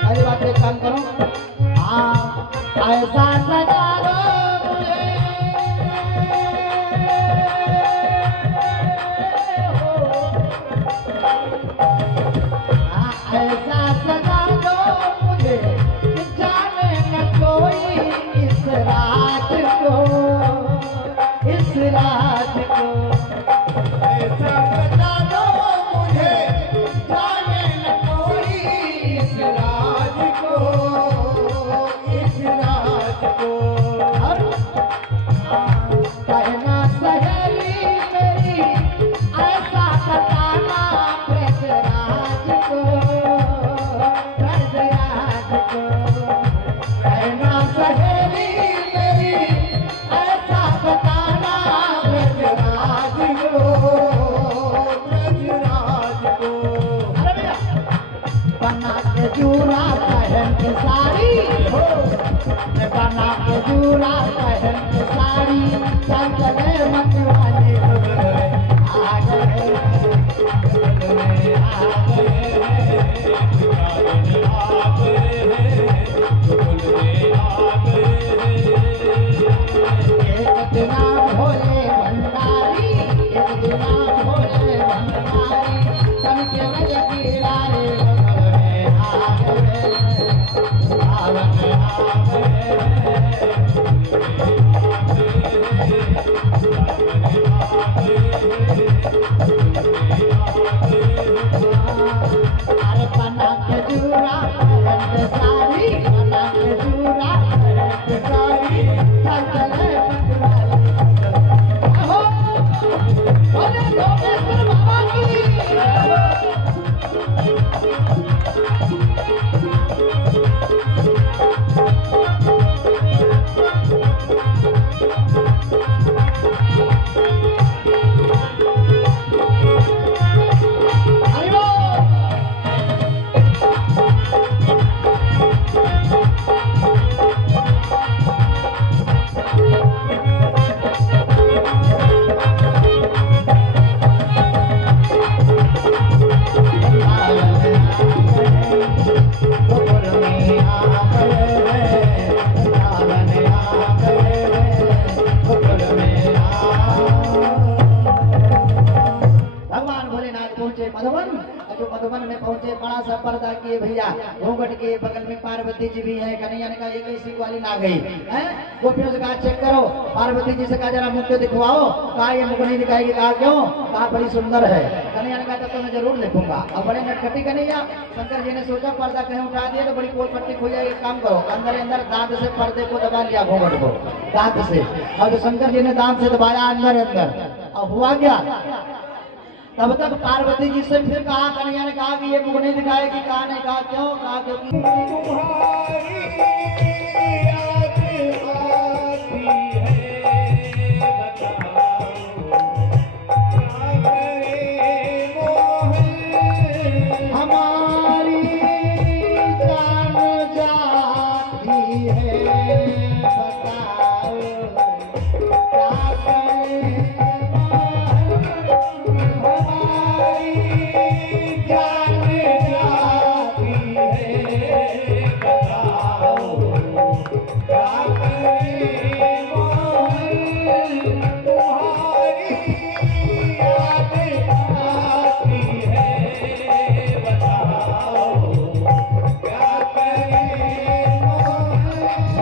पहली बात एक काम करो, हाँ ऐसा सजा दो मुझे, हाँ ऐसा सजा दो मुझे कि जाने न कोई इस रात को, इस रात को। ऐसा सजा दो मुझे जाने न कोई इस रात को, इस रात को। और कहना सहेली मेरी ऐसा बताना ब्रजराज को, ब्रजराज को। कहना सहेली मेरी ऐसा बताना ब्रजराज को, ब्रजराज को। अरे भैया बना के जूरा पहन के साड़ी हो, बना के जूरा पहन के साड़ी, चल चले मत वाले आ गए, आ एक दिना भोले भंडारी, एक दिना भोले भंडारी, तन के बज की लारे बगल में आ गए, आ गए। पहुंचे, बड़ा सा पर्दा किए भैया, घूंघट के बगल में पार्वती जी भी है। कन्हैया ने कहा ये कैसी ग्वालिन आ गई है? गोपियों से कहा चेक करो, पार्वती जी से कहा जरा मुख तो दिखवाओ, कहा ये मुख नहीं दिखाएगी, कहा क्यों? कहा बड़ी सुंदर है। कन्हैया ने कहा तब तो मैं जरूर देखूंगा। अब बड़े नटखटी कन्हैया, शंकर जी ने सोचा पर्दा कहीं उठा दिया तो बड़ी कोल पट्टी खुल जाएगी, काम करो, अंदर अंदर दांत से पर्दे को दबा लिया, घूंघट को दांत से। और जो शंकर जी ने दांत से दबाया अंदर अंदर, अब हुआ क्या? तब तक पार्वती जी से फिर कहा, कन्हैया ने कहा कि ये मुख नहीं दिखाएगी, कहा नहीं, कहा क्यों? कहा क्योंकि तुम्हारी याद आती है, बताओ क्या करे मोहन। हमारी जान जाती है, बताओ क्या करें? हमारी जान जाती है, बताओ क्या करे मोहन। तुम्हारी याद आती है, बताओ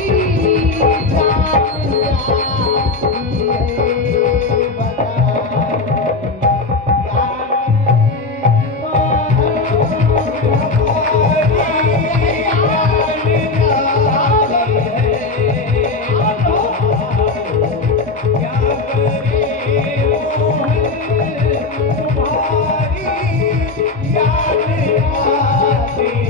क्या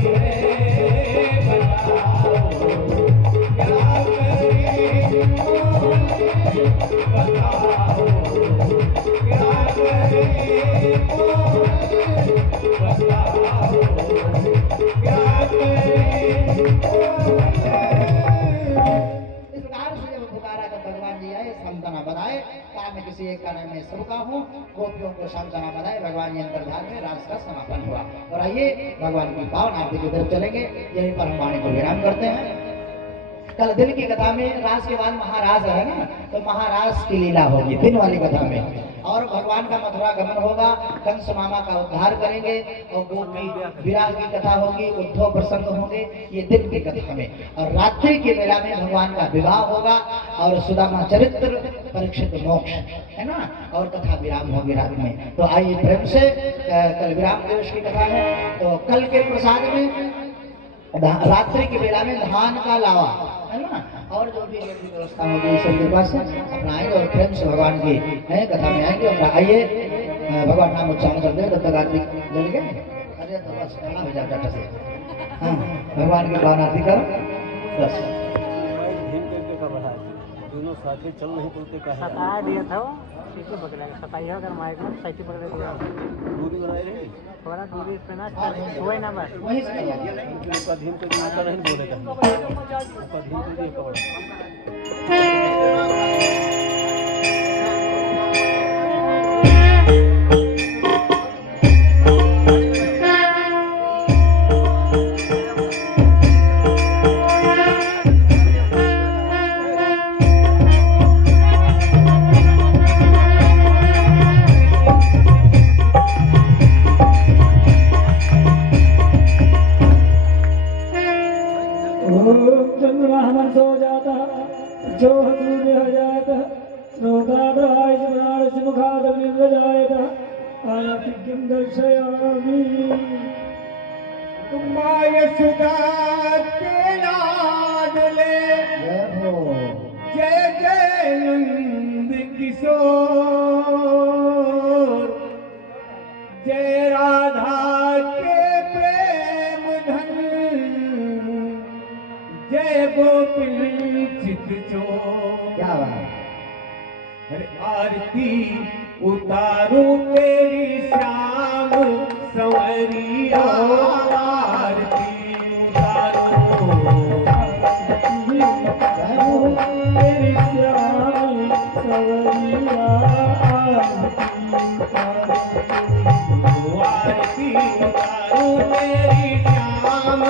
करे किसी एक कारण में सबका हूँ, गोपियों को सांत्वना बनाए, भगवान जी अंतर्धान में रास का समापन हुआ। और आइए भगवान की पावन आरती की तरफ चलेंगे, यहीं पर हम वाणी को विराम करते हैं। कल दिन की कथा में रास के बाद महाराज है ना, तो महाराज की लीला होगी दिन वाली कथा में, और भगवान का मथुरा गमन होगा, कंस मामा का उद्धार करेंगे, और गोपी विराह की कथा होगी, उद्धव प्रसंग होंगे, ये दिन की कथा में। और रात्रि के मेला में भगवान का विवाह होगा, और सुदामा चरित्र, परीक्षित मोक्ष, है ना, और कथा विराम होगी रात में। तो आइए प्रेम से, कल विराम दिवस की कथा है, तो कल के प्रसाद में रात्रि की बेला में धान का लावा, है ना, और जो भी व्यवस्था होगी सब के पास अपना आएंगे, और प्रेम से भगवान की कथा में आएंगे। और आइए भगवान नाम उच्चारण करते हैं, तब तक आरती जल गए, अरे तो बस खड़ा हो जाए डाटा से, हाँ भगवान की पावन आरती करो बस। दोनों साथ चल नहीं बोलते का है, सता दिया था वो सीटी पकड़ा के सताई है, अगर माइक में साइटी पकड़ दिया दूरी बनाए रहे, थोड़ा दूरी पे ना हुआ ना बस वहीं से उसका धीम को माता नहीं बोलेगा, उसका धीम को दिए कबड़। चंद्रमहमन सो जाता जो सूर्य जात श्रोताग्रहाय स्मराणस्य मुखादग्निर्व जायत आयातिज्ञं दर्शयामि। माय सुधा के लाडले जय जय नंद किशोर, जय राधा के प्रेम धन, जय गोपिल चित चोर। क्या बात, अरे आरती उतारू तेरी श्याम संवरिया, आरती उतारू तेरी श्याम संवरिया, आरती उतारू तेरी श्याम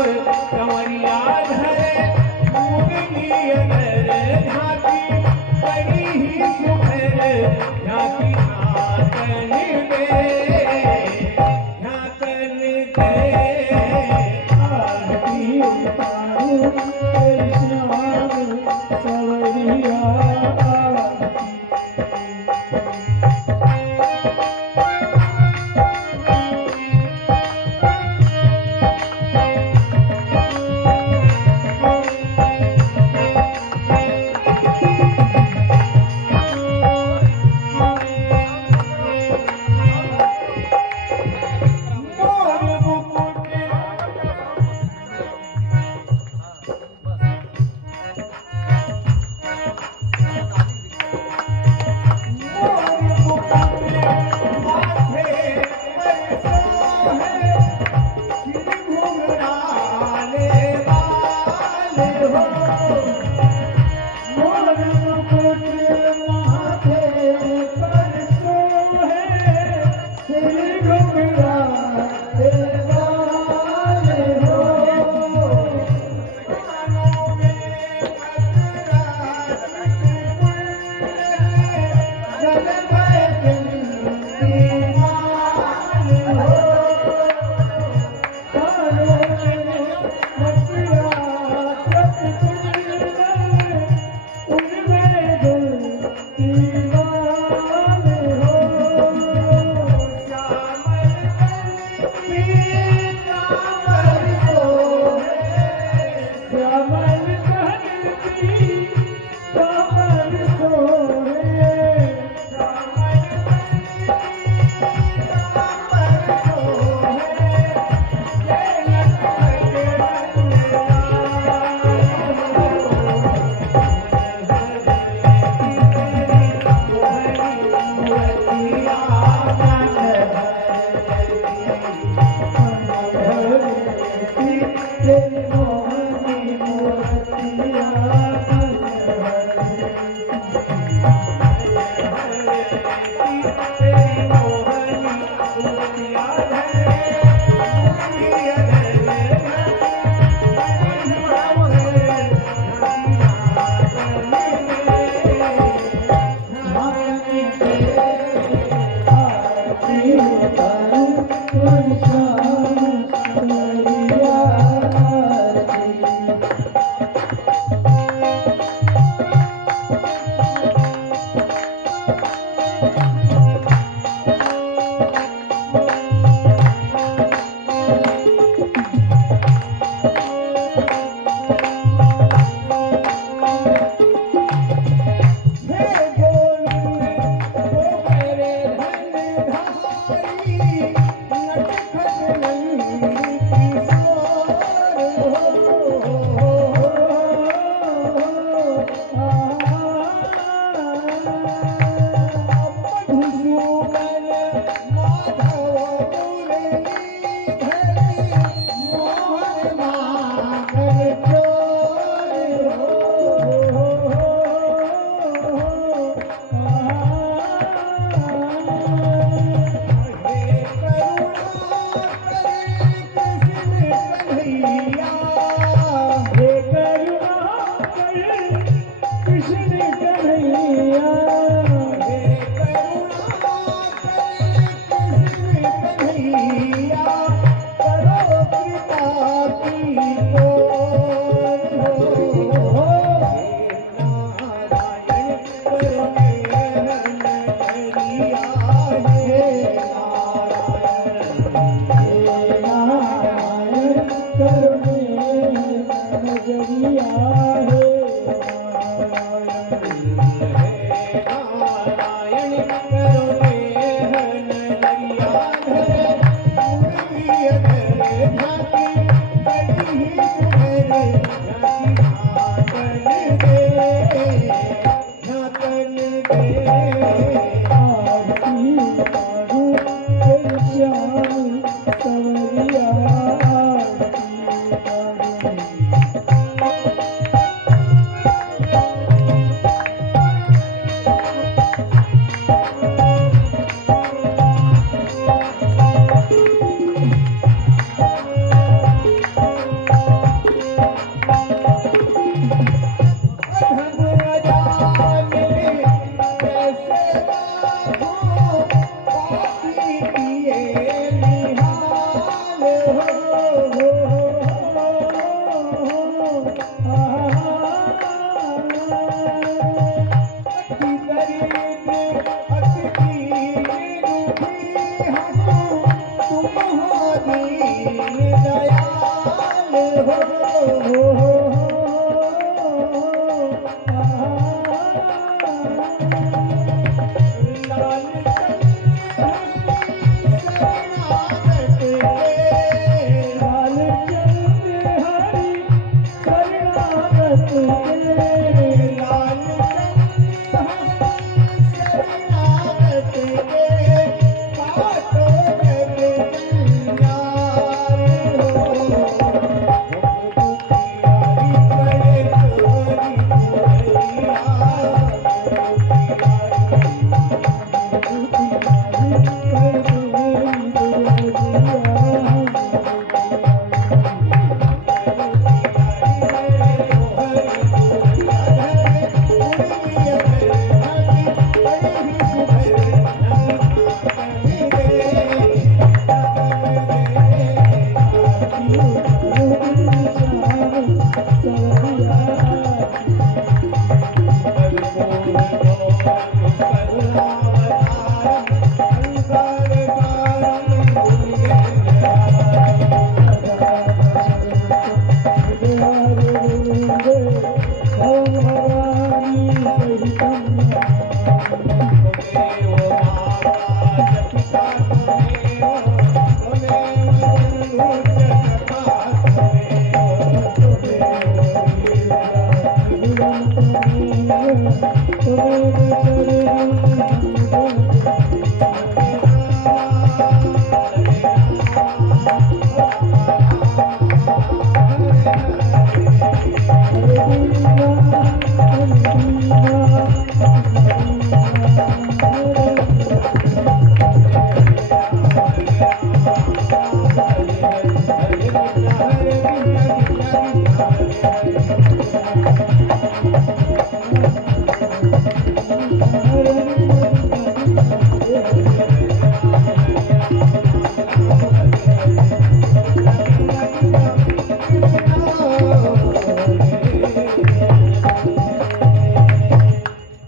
नजरिया है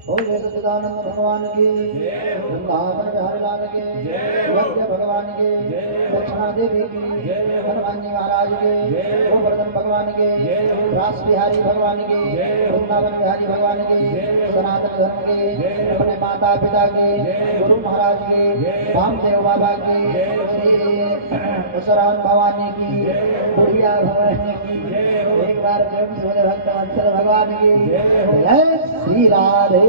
बोले सच्चिदानंद भगवान की, वृंदावन बिहारी लाल के, यज्ञ भगवान के, दक्षिणा देवी की, हनुमान जी महाराज के, गोवर्धन भगवान के, रास बिहारी भगवान के, वृंदावन बिहारी भगवान के, सनातन धर्म के, अपने माता पिता के, गुरु महाराज के, रामदेव बाबा के, श्री उसरान भवानी की, बुढ़िया भवानी की, एक बार प्रेम से बोले भक्त वत्सल भगवान की जय श्री राधे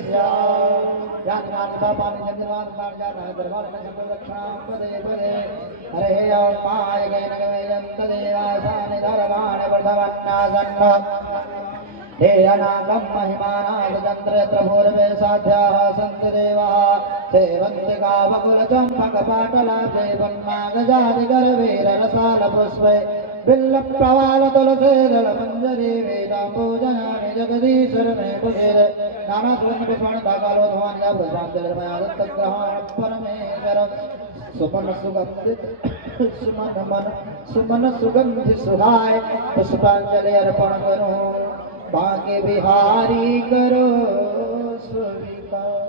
श्याम। ज्ञान पापानि चंद्रमान काट जाता है दरबार में सब रक्षाम पदे पदे हरे ओम माय गैन गवेयं तदेवासानि धर्माणि वर्धवन्नासन्न हे अनागम महिमानाद चंद्र भूर्वे साध्याः सन्ति देवाः सेवन्ति गावकुल चम्पक पाटला देवन्नागजादि गर्भीर रसाल पुष्पे बिल्ल प्रवाल तुलसी दल मंजरी वेदा पूजनानि जगदीश्वर में पुष्पित नाना सुगंध पुष्पाणि धागालो धवानि या पुष्पांजलि में आदत्त ग्रहण परमेश्वर सुमन सुगंधित सुमन सुगंधि सुहाय पुष्पांजलि अर्पण करो बाके बिहारी करो स्वीकार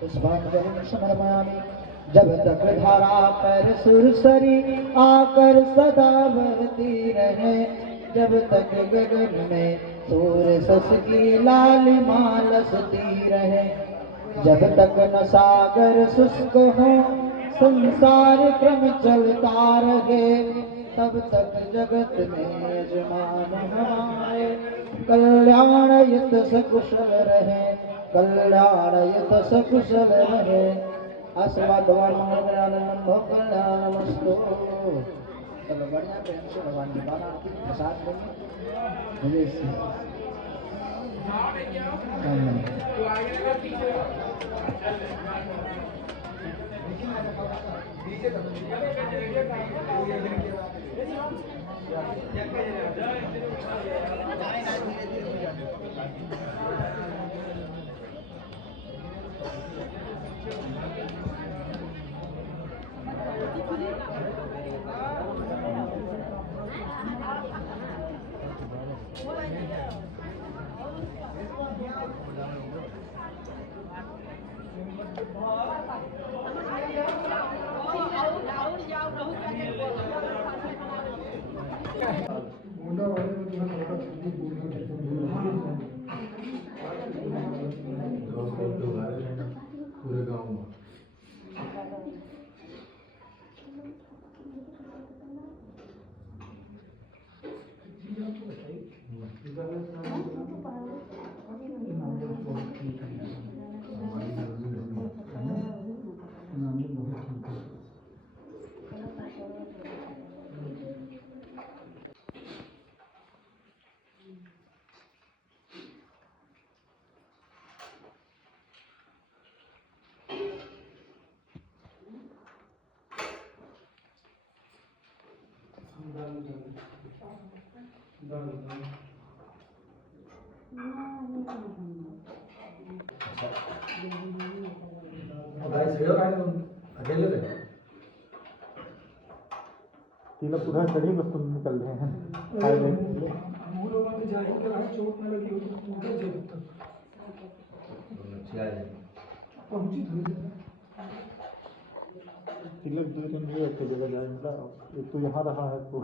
पुष्पांजलि समर्पयामि। जब तक धारा पर सुरसरी आकर सदा बहती रहे, जब तक गगन में सूर्य सस की लालिमा लसती रहे, जब तक न सागर शुष्क हो संसार क्रम चलता रहे, तब तक जगत में यजमान हमारे कल्याण युत सकुशल रहे, कल्याण युत सकुशल रहे। आशीर्वाद भगवान मंगल आनंद भव कल्याणमस्तु। चलो बढ़िया प्रेम से भगवान की बात आती है, प्रसाद लेंगे पूरे गांव में तिलक उधर चढ़ी बस तुम निकल रहे हैं तिलक 2 दिन हुए एक जगह जाए एक तो यहाँ रहा है तो